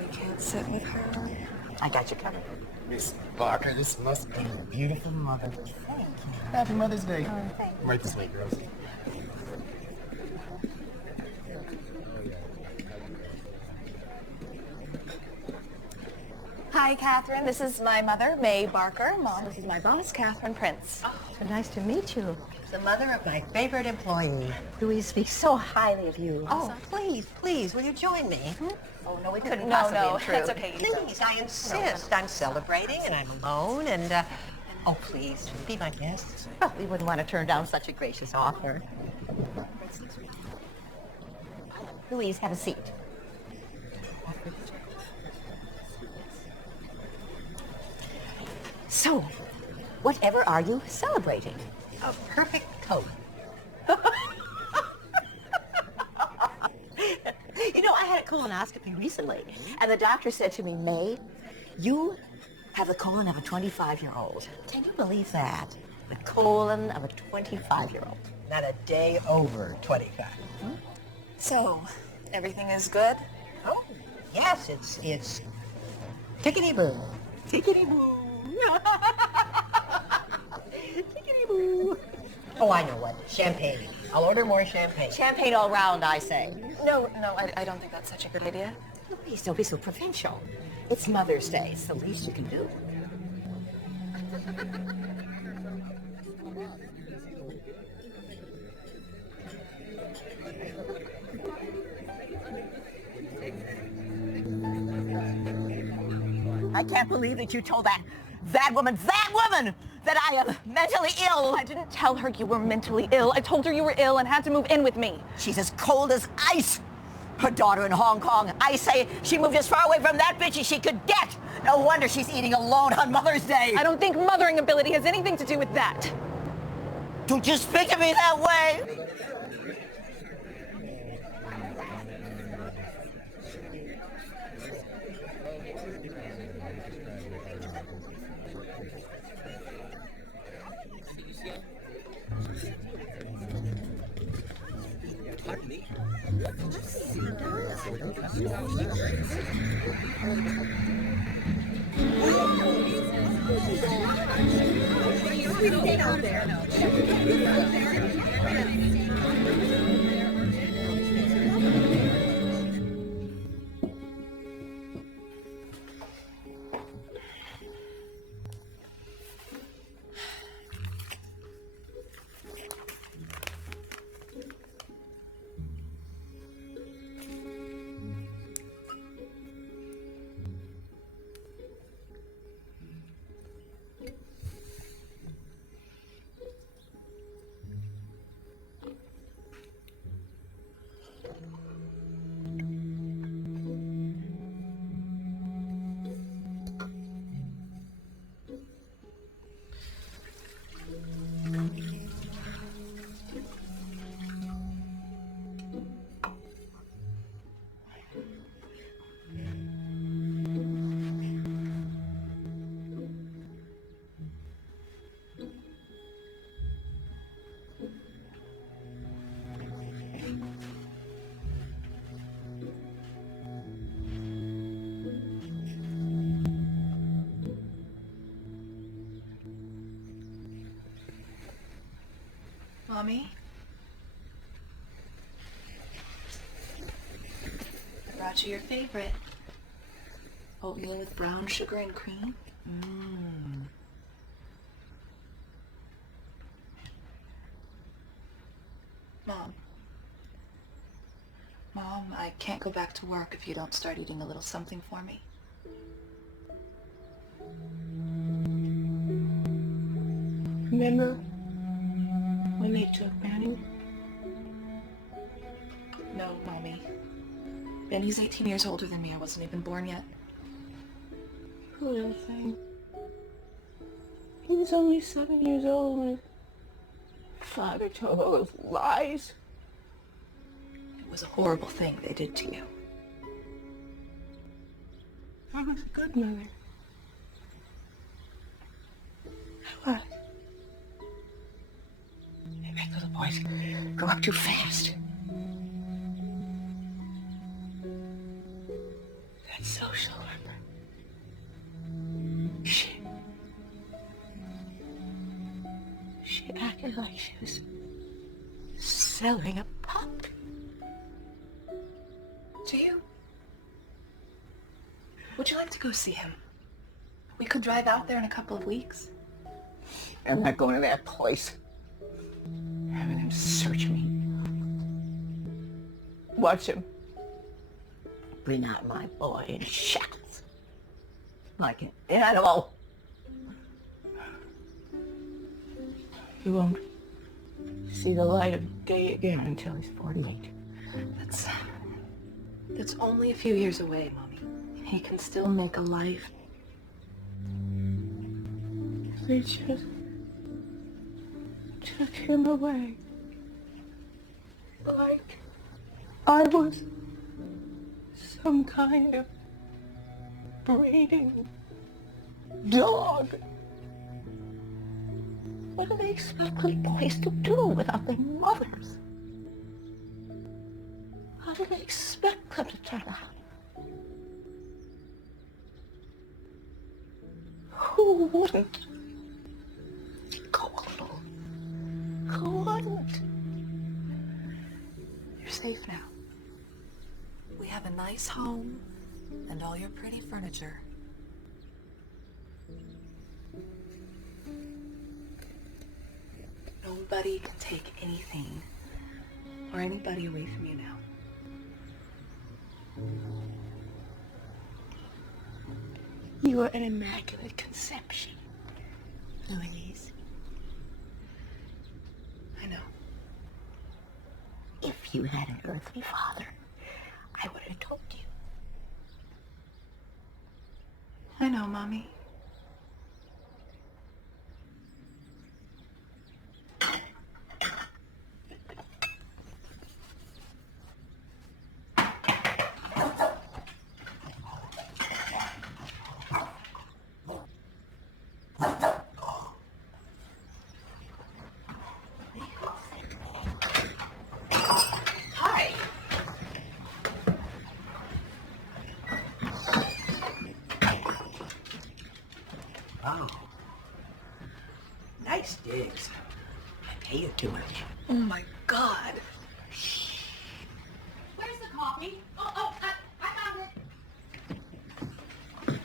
We can't sit with her. I got you covered. Miss Barker, this must be a beautiful mother. Thank you. Happy Mother's Day. Right this way, girls. Hi, Catherine. This is my mother, May Barker. Mom, this is my boss, Catherine Prince. So nice to meet you. The mother of my favorite employee. Louise speaks so highly of you. Oh, please, will you join me? Oh, no, we couldn't No, possibly no, intrude. that's okay. Please, I insist. I'm celebrating and I'm alone and, oh, please, be my guest. Oh, we wouldn't want to turn down such a gracious offer. Louise, have a seat. So, whatever are you celebrating? A perfect coat. You know, I had a colonoscopy recently, and the doctor said to me, May, you have the colon of a 25-year-old. Can you believe that? The colon of a 25-year-old. Not a day over 25. So, everything is good? Oh, yes, it's tickety-boo. Tickety-boo. Tickety-boo. Oh, I know what. Champagne. I'll order more champagne. Champagne all round, I say. No, I don't think that's such a good idea. Please don't be so provincial. It's Mother's Day. It's the least you can do. I can't believe that you told that woman, that I am mentally ill. I didn't tell her you were mentally ill. I told her you were ill and had to move in with me. She's as cold as ice. Her daughter in Hong Kong. I say she moved as far away from that bitch as she could get. No wonder she's eating alone on Mother's Day. I don't think mothering ability has anything to do with that. Don't you speak to me that way. Mommy? I brought you your favorite. Oatmeal with brown sugar and cream. Mom. Mom, I can't go back to work if you don't start eating a little something for me. Remember when they took Benny? No, Mommy. Benny's 18 years older than me. I wasn't even born yet. Little thing. He was only 7 years old when his father told all those lies. It was a horrible thing they did to you. I was a good mother. I was. They make little boys grow up too fast. That social worker. She acted like she was selling a pup. Do you? Would you like to go see him? We could drive out there in a couple of weeks. I'm not going to that place. Having him search me. Watch him bring out my boy in shackles. Like an animal. He won't see the light of day again until he's 48. That's only a few years away, Mommy. He can still make a life. They just took him away. Like I was some kind of breeding dog. What do they expect little boys to do without their mothers? How do they expect them to turn out? Who wouldn't? Go a little. Who wouldn't? You're safe now. We have a nice home and all your pretty furniture. Nobody can take anything or anybody away from you now. You were an immaculate conception, Louise. I know. If you had an earthly father, I would have told you. I know, Mommy. Hi. Oh. Nice digs. I pay you too much. Oh my God. Where's the coffee? I found it.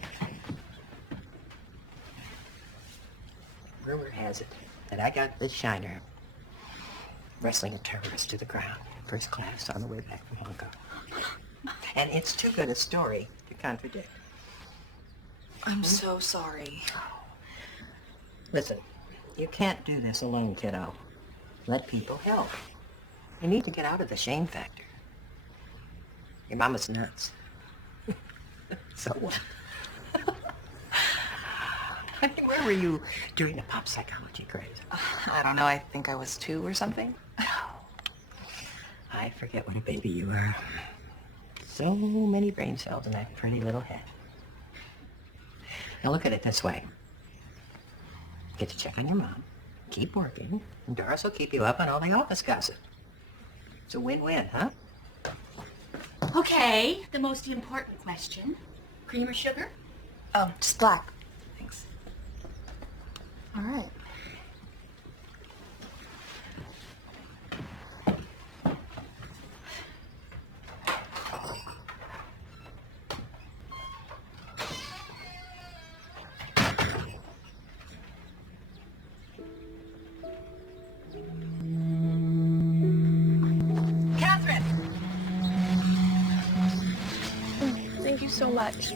Rumor has it that I got this shiner wrestling a terrorist to the ground, first class, on the way back from Hong Kong. And it's too good a story to contradict. I'm so sorry. Listen, you can't do this alone, kiddo. Let people help. You need to get out of the shame factor. Your mama's nuts. So what? I mean, where were you during the pop psychology craze? I don't know, I think I was 2 or something. I forget what a baby you were. So many brain cells in that pretty little head. Now look at it this way. Get to check on your mom, keep working, and Doris will keep you up on all the office gossip. It's a win-win, huh? Okay, the most important question. Cream or sugar? Oh, just black. Thanks. All right. Thank you so much.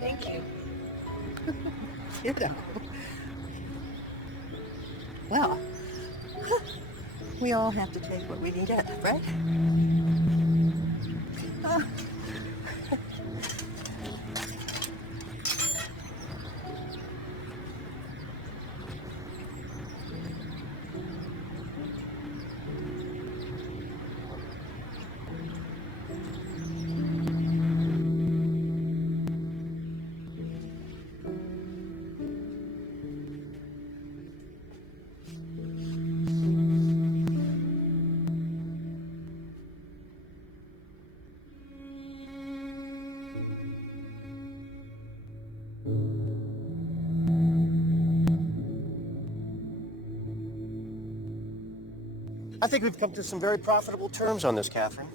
Thank you. You know. Well, we all have to take what we can get, right? I think we've come to some very profitable terms on this, Catherine.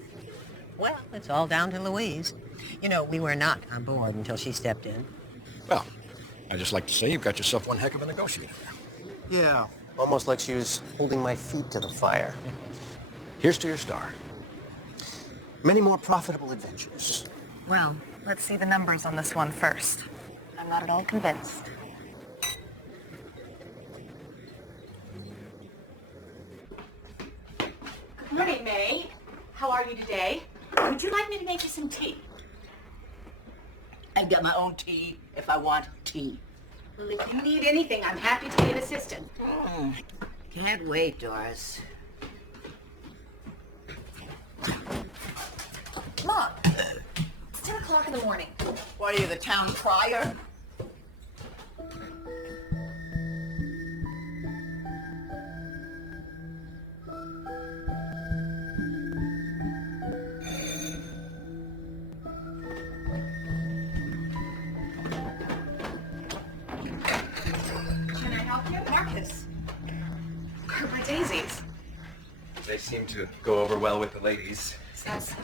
Well, it's all down to Louise. You know, we were not on board until she stepped in. Well, I'd just like to say you've got yourself one heck of a negotiator. Yeah, almost like she was holding my feet to the fire. Here's to your star. Many more profitable adventures. Well, let's see the numbers on this one first. I'm not at all convinced. Good morning, May. How are you today? Would you like me to make you some tea? I've got my own tea if I want tea. Well, if you need anything, I'm happy to be an assistant. Can't wait, Doris. Mom, it's 10 o'clock in the morning. What are you, the town crier? Can I help you? Marcus. Where are my daisies? They seem to go over well with the ladies. Is that so?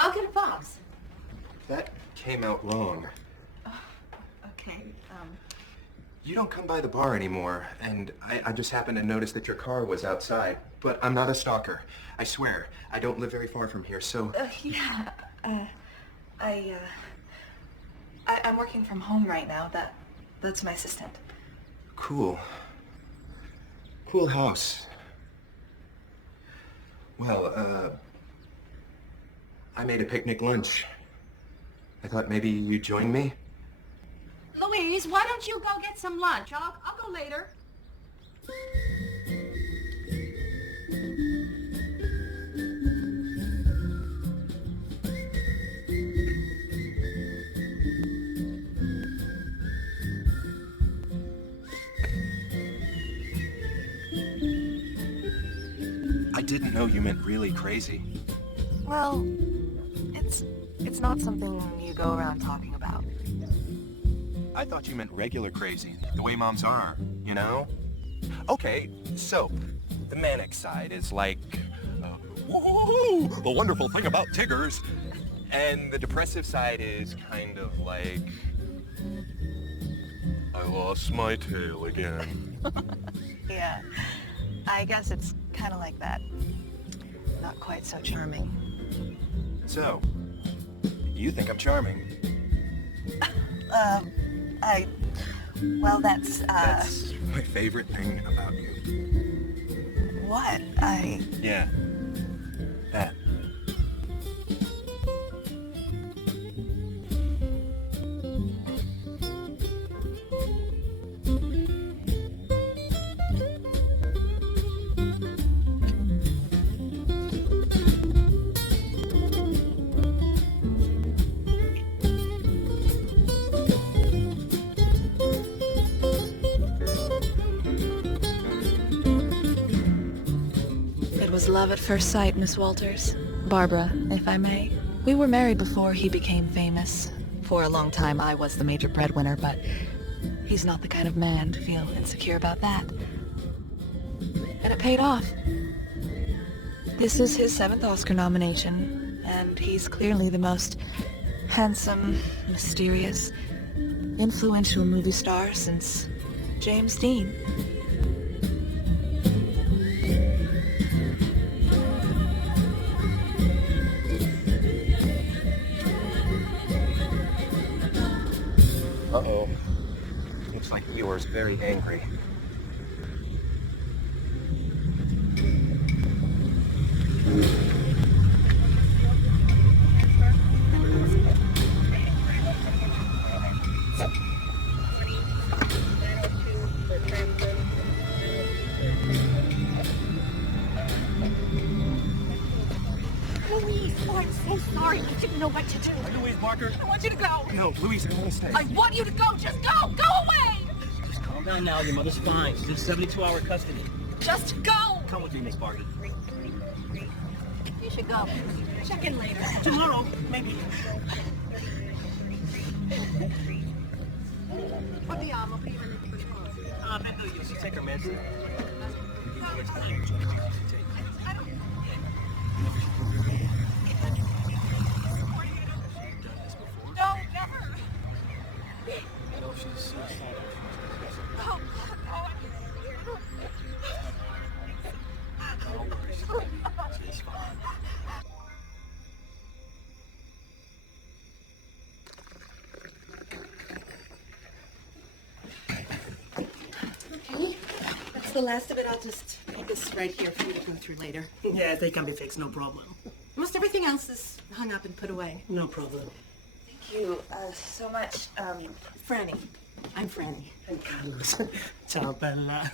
I'll get a box. That came out wrong. Okay, You don't come by the bar anymore, and I just happened to notice that your car was outside. But I'm not a stalker. I swear. I don't live very far from here, so... yeah, I'm working from home right now. That's my assistant. Cool. Cool house. Well, I made a picnic lunch. I thought maybe you'd join me. Louise, why don't you go get some lunch? I'll go later. I didn't know you meant really crazy. Well, it's not something you go around talking about. I thought you meant regular crazy, the way moms are, you know? Okay, so, the manic side is like, woo, the wonderful thing about Tiggers. And the depressive side is kind of like, I lost my tail again. Yeah, I guess it's kind of like that. Not quite so charming. So, you think I'm charming? Well, that's That's my favorite thing about you. what? Yeah. That. It was love at first sight, Miss Walters. Barbara, if I may. We were married before he became famous. For a long time, I was the major breadwinner, but he's not the kind of man to feel insecure about that. And it paid off. This is his 7th Oscar nomination, and he's clearly the most handsome, mysterious, influential movie star since James Dean. Uh-oh. Looks like Eeyore's very angry. Louise, oh, I'm so sorry. I didn't know what to do. Louise, Marker. I want you to go. No, Louise, I want to stay. I want you to go. Just go. Go away. Just calm down now. Your mother's fine. She's in 72-hour custody. Just go. Come with me, Miss Barty. You should go. Check in later. Tomorrow, maybe. Andiamo. Bendo, you should take her medicine. No, never. No, she's suicidal. Oh, oh, She's fine. Okay, that's the last of it. I'll just put this right here for you to go through later. Yes, they can be fixed, no problem. Most everything else is hung up and put away. No problem. Thank you so much. Franny. I'm Franny. And Carlos. Ciao, Bella.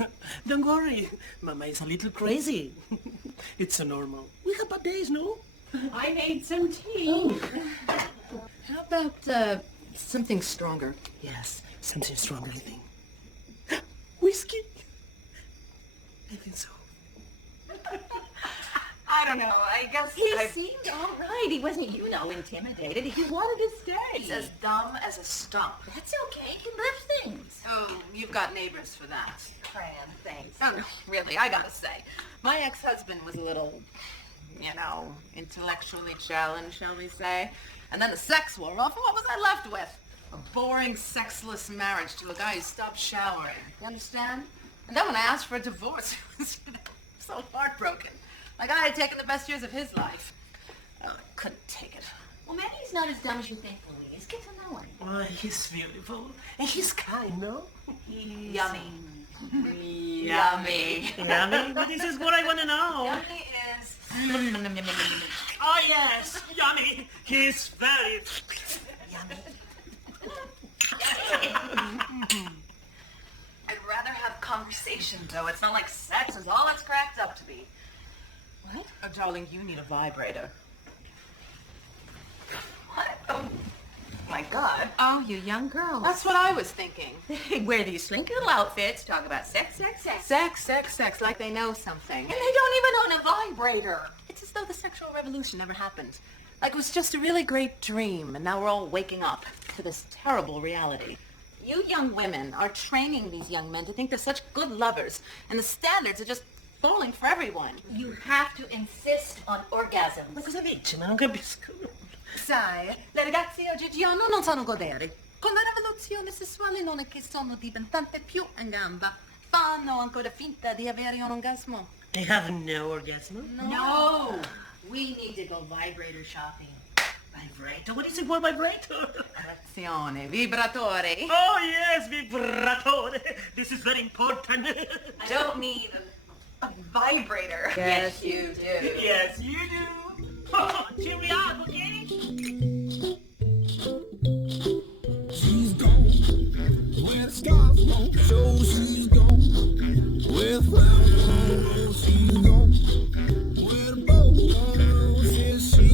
Don't worry. Mama is a little crazy. It's so normal. We have bad days, no? I made some tea. How about something stronger? Yes, something stronger thing. Whiskey? I think so. I don't know. I guess He seemed all right. He wasn't, intimidated. He wanted to stay. He's as dumb as a stump. That's okay. He lives things. Oh, you've got neighbors for that. Fran, thanks. Oh, no, really, I gotta say. My ex-husband was a little, intellectually challenged, shall we say. And then the sex wore off, and what was I left with? A boring, sexless marriage to a guy who stopped showering. You understand? And then when I asked for a divorce, it was so heartbroken. Like I had taken the best years of his life. Oh, I couldn't take it. Well, maybe he's not as dumb as you think, Louise. Get to know him. Oh, he's beautiful. And he's kind, no? Yummy. Yummy. Yummy? But this is what I want to know. Yummy is... Oh, yes. Yummy. He's very... I'd rather have conversation, though. It's not like sex is all it's cracked up to be. What? Oh, darling, you need a vibrator. What? Oh, my God. Oh, you young girl. That's what I was thinking. They wear these slinky little outfits, talk about sex. Sex, like they know something. And they don't even own a vibrator. It's as though the sexual revolution never happened. Like it was just a really great dream, and now we're all waking up to this terrible reality. You young women are training these young men to think they're such good lovers, and the standards are just falling for everyone. You have to insist on orgasms. Ma cosa dici? Ma non capisco. Sai, le ragazze oggigiorno non sanno godere. Con la rivoluzione sessuale non è che sono diventate più in gamba. Fanno ancora finta di avere un orgasmo. They have no orgasm? No. We need to go vibrator shopping. Vibrator? What is it for vibrator? Vibratore. Oh, yes, vibratore. This is very important. I don't need a vibrator. Yes, you do. Yes, you do. Oh, cheery up, okay? She's gone. Where the stars won't show, she's gone. Where flowers won't grow, she's gone. Where the boat won't roll, she's gone.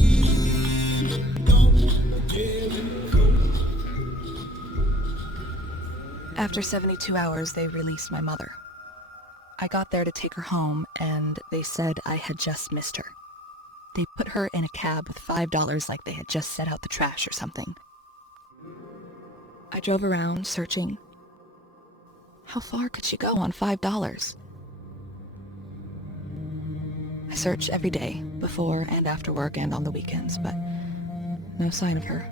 After 72 hours, they released my mother. I got there to take her home, and they said I had just missed her. They put her in a cab with $5 like they had just set out the trash or something. I drove around, searching. How far could she go on $5? I search every day, before and after work and on the weekends, but no sign of her.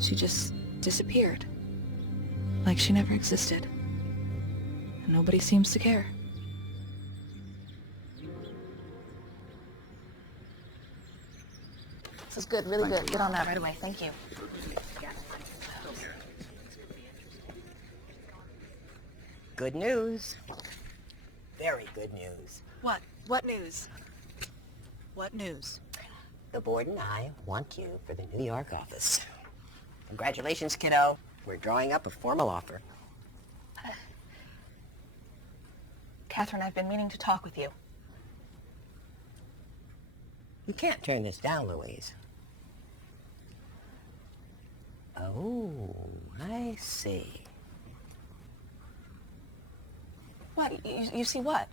She just disappeared, like she never existed. And nobody seems to care. This is good, really good. Get on that right away. Thank you. Good news. Very good news. What? What news? What news? The board and I want you for the New York office. Congratulations, kiddo. We're drawing up a formal offer. Catherine, I've been meaning to talk with you. You can't turn this down, Louise. Oh, I see. What? You see what?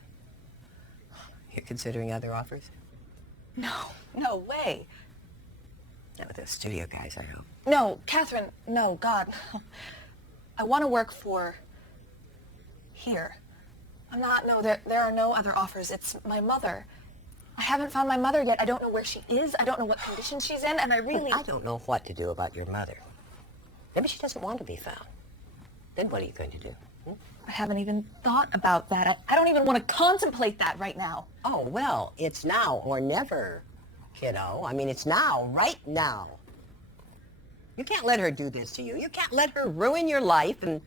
You're considering other offers? No way. Not with those studio guys, I hope. No, Catherine, no, God. I want to work for here. There are no other offers. It's my mother. I haven't found my mother yet. I don't know where she is. I don't know what condition she's in, and I don't know what to do about your mother. Maybe she doesn't want to be found. Then what are you going to do? I haven't even thought about that. I don't even want to contemplate that right now. Oh, well, it's now or never, kiddo. I mean, it's now, right now. You can't let her do this to you. You can't let her ruin your life and...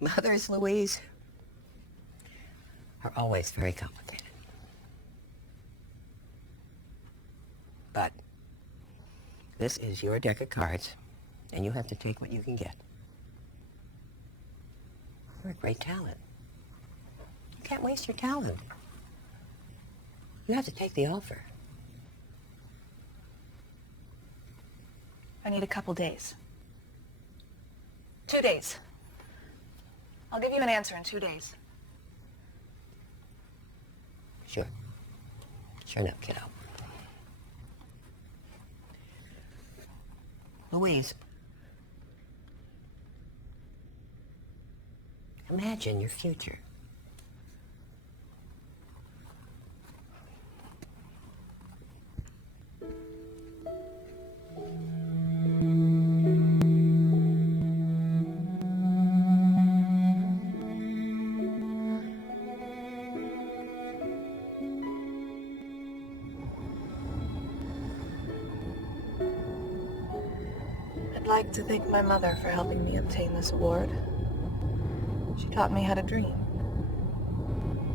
Mothers, Louise, are always very complicated. But this is your deck of cards, and you have to take what you can get. You're a great talent. You can't waste your talent. You have to take the offer. I need a couple days. 2 days. I'll give you an answer in 2 days. Sure. Sure enough, kiddo. Louise, imagine your future. I'd like to thank my mother for helping me obtain this award. She taught me how to dream,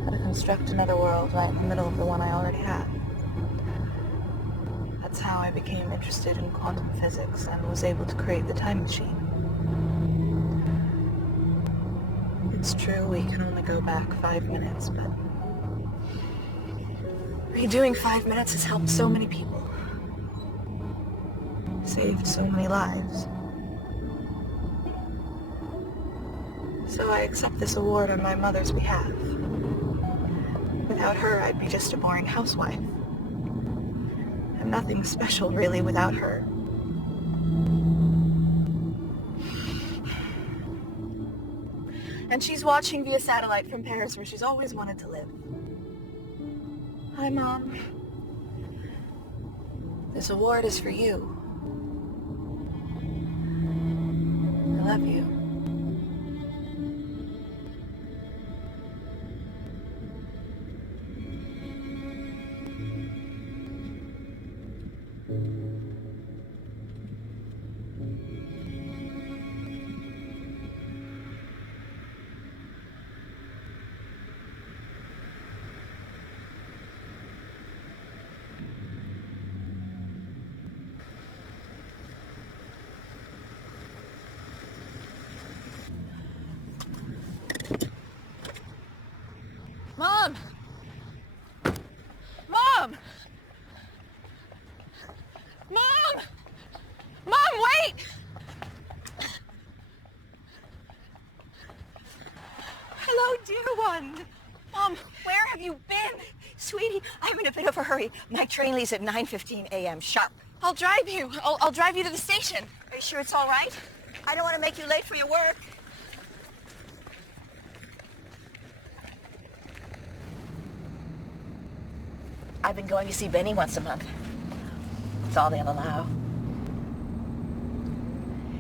how to construct another world right in the middle of the one I already had. That's how I became interested in quantum physics and was able to create the time machine. It's true we can only go back 5 minutes, but redoing 5 minutes has helped so many people. Saved so many lives. So I accept this award on my mother's behalf. Without her, I'd be just a boring housewife. I'm nothing special, really, without her. And she's watching via satellite from Paris, where she's always wanted to live. Hi, Mom. This award is for you. I love you. Mom! Mom! Mom! Mom, wait! Hello, dear one. Mom, where have you been? Sweetie, I'm in a bit of a hurry. My train leaves at 9:15 a.m. sharp. I'll drive you. I'll drive you to the station. Are you sure it's all right? I don't want to make you late for your work. I've been going to see Bain once a month. It's all they'll allow.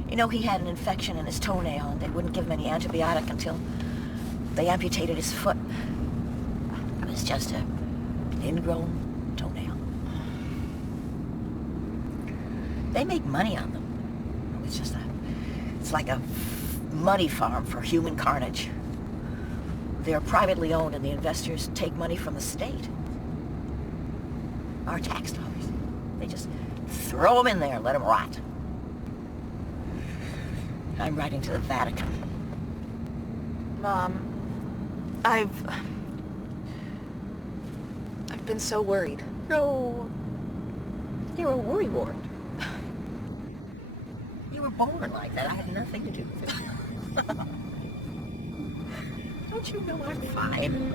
You know, he had an infection in his toenail, and they wouldn't give him any antibiotic until They amputated his foot. It was just a ingrown toenail. They make money on them. It's like a money farm for human carnage. They're privately owned and the investors take money from the state. Our tax dollars. They just throw them in there and let them rot. I'm writing to the Vatican. Mom, I've been so worried. No. You're a worrywart. You were born like that. I had nothing to do with it. Don't you know I'm fine?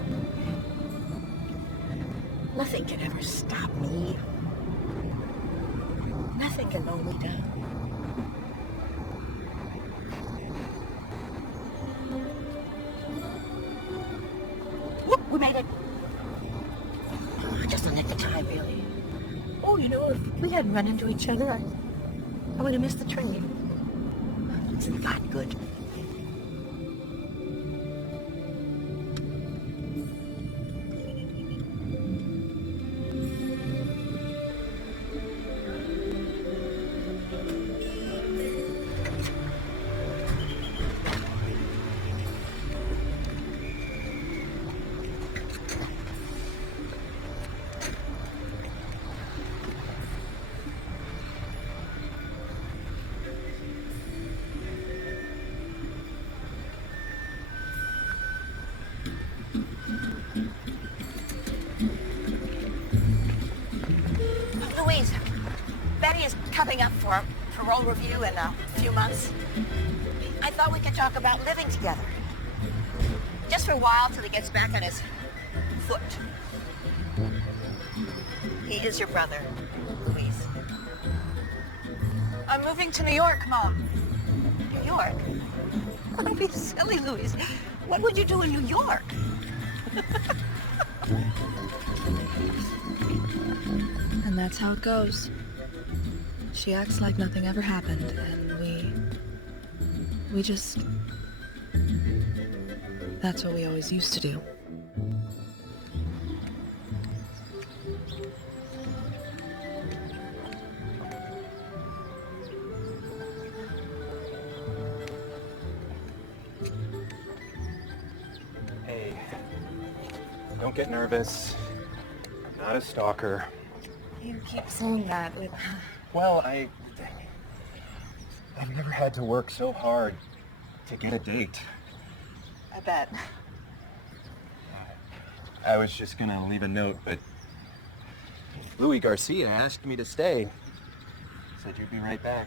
Nothing can ever stop me. Nothing can hold me down. Whoop, we made it. Just a nick of time, really. Oh, you know, if we hadn't run into each other, I would have missed the train. Isn't that good? Louise, Betty is coming up for a parole review in a few months. I thought we could talk about living together. Just for a while till he gets back on his foot. He is your brother, Louise. I'm moving to New York, Mom. New York? Don't be silly, Louise. What would you do in New York? And that's how it goes. She acts like nothing ever happened, and we just... That's what we always used to do. Hey, don't get nervous. I'm not a stalker. You keep saying that. Well, I've never had to work so hard to get a date. I bet. I was just gonna leave a note, but Louis Garcia asked me to stay. Said you'd be right back.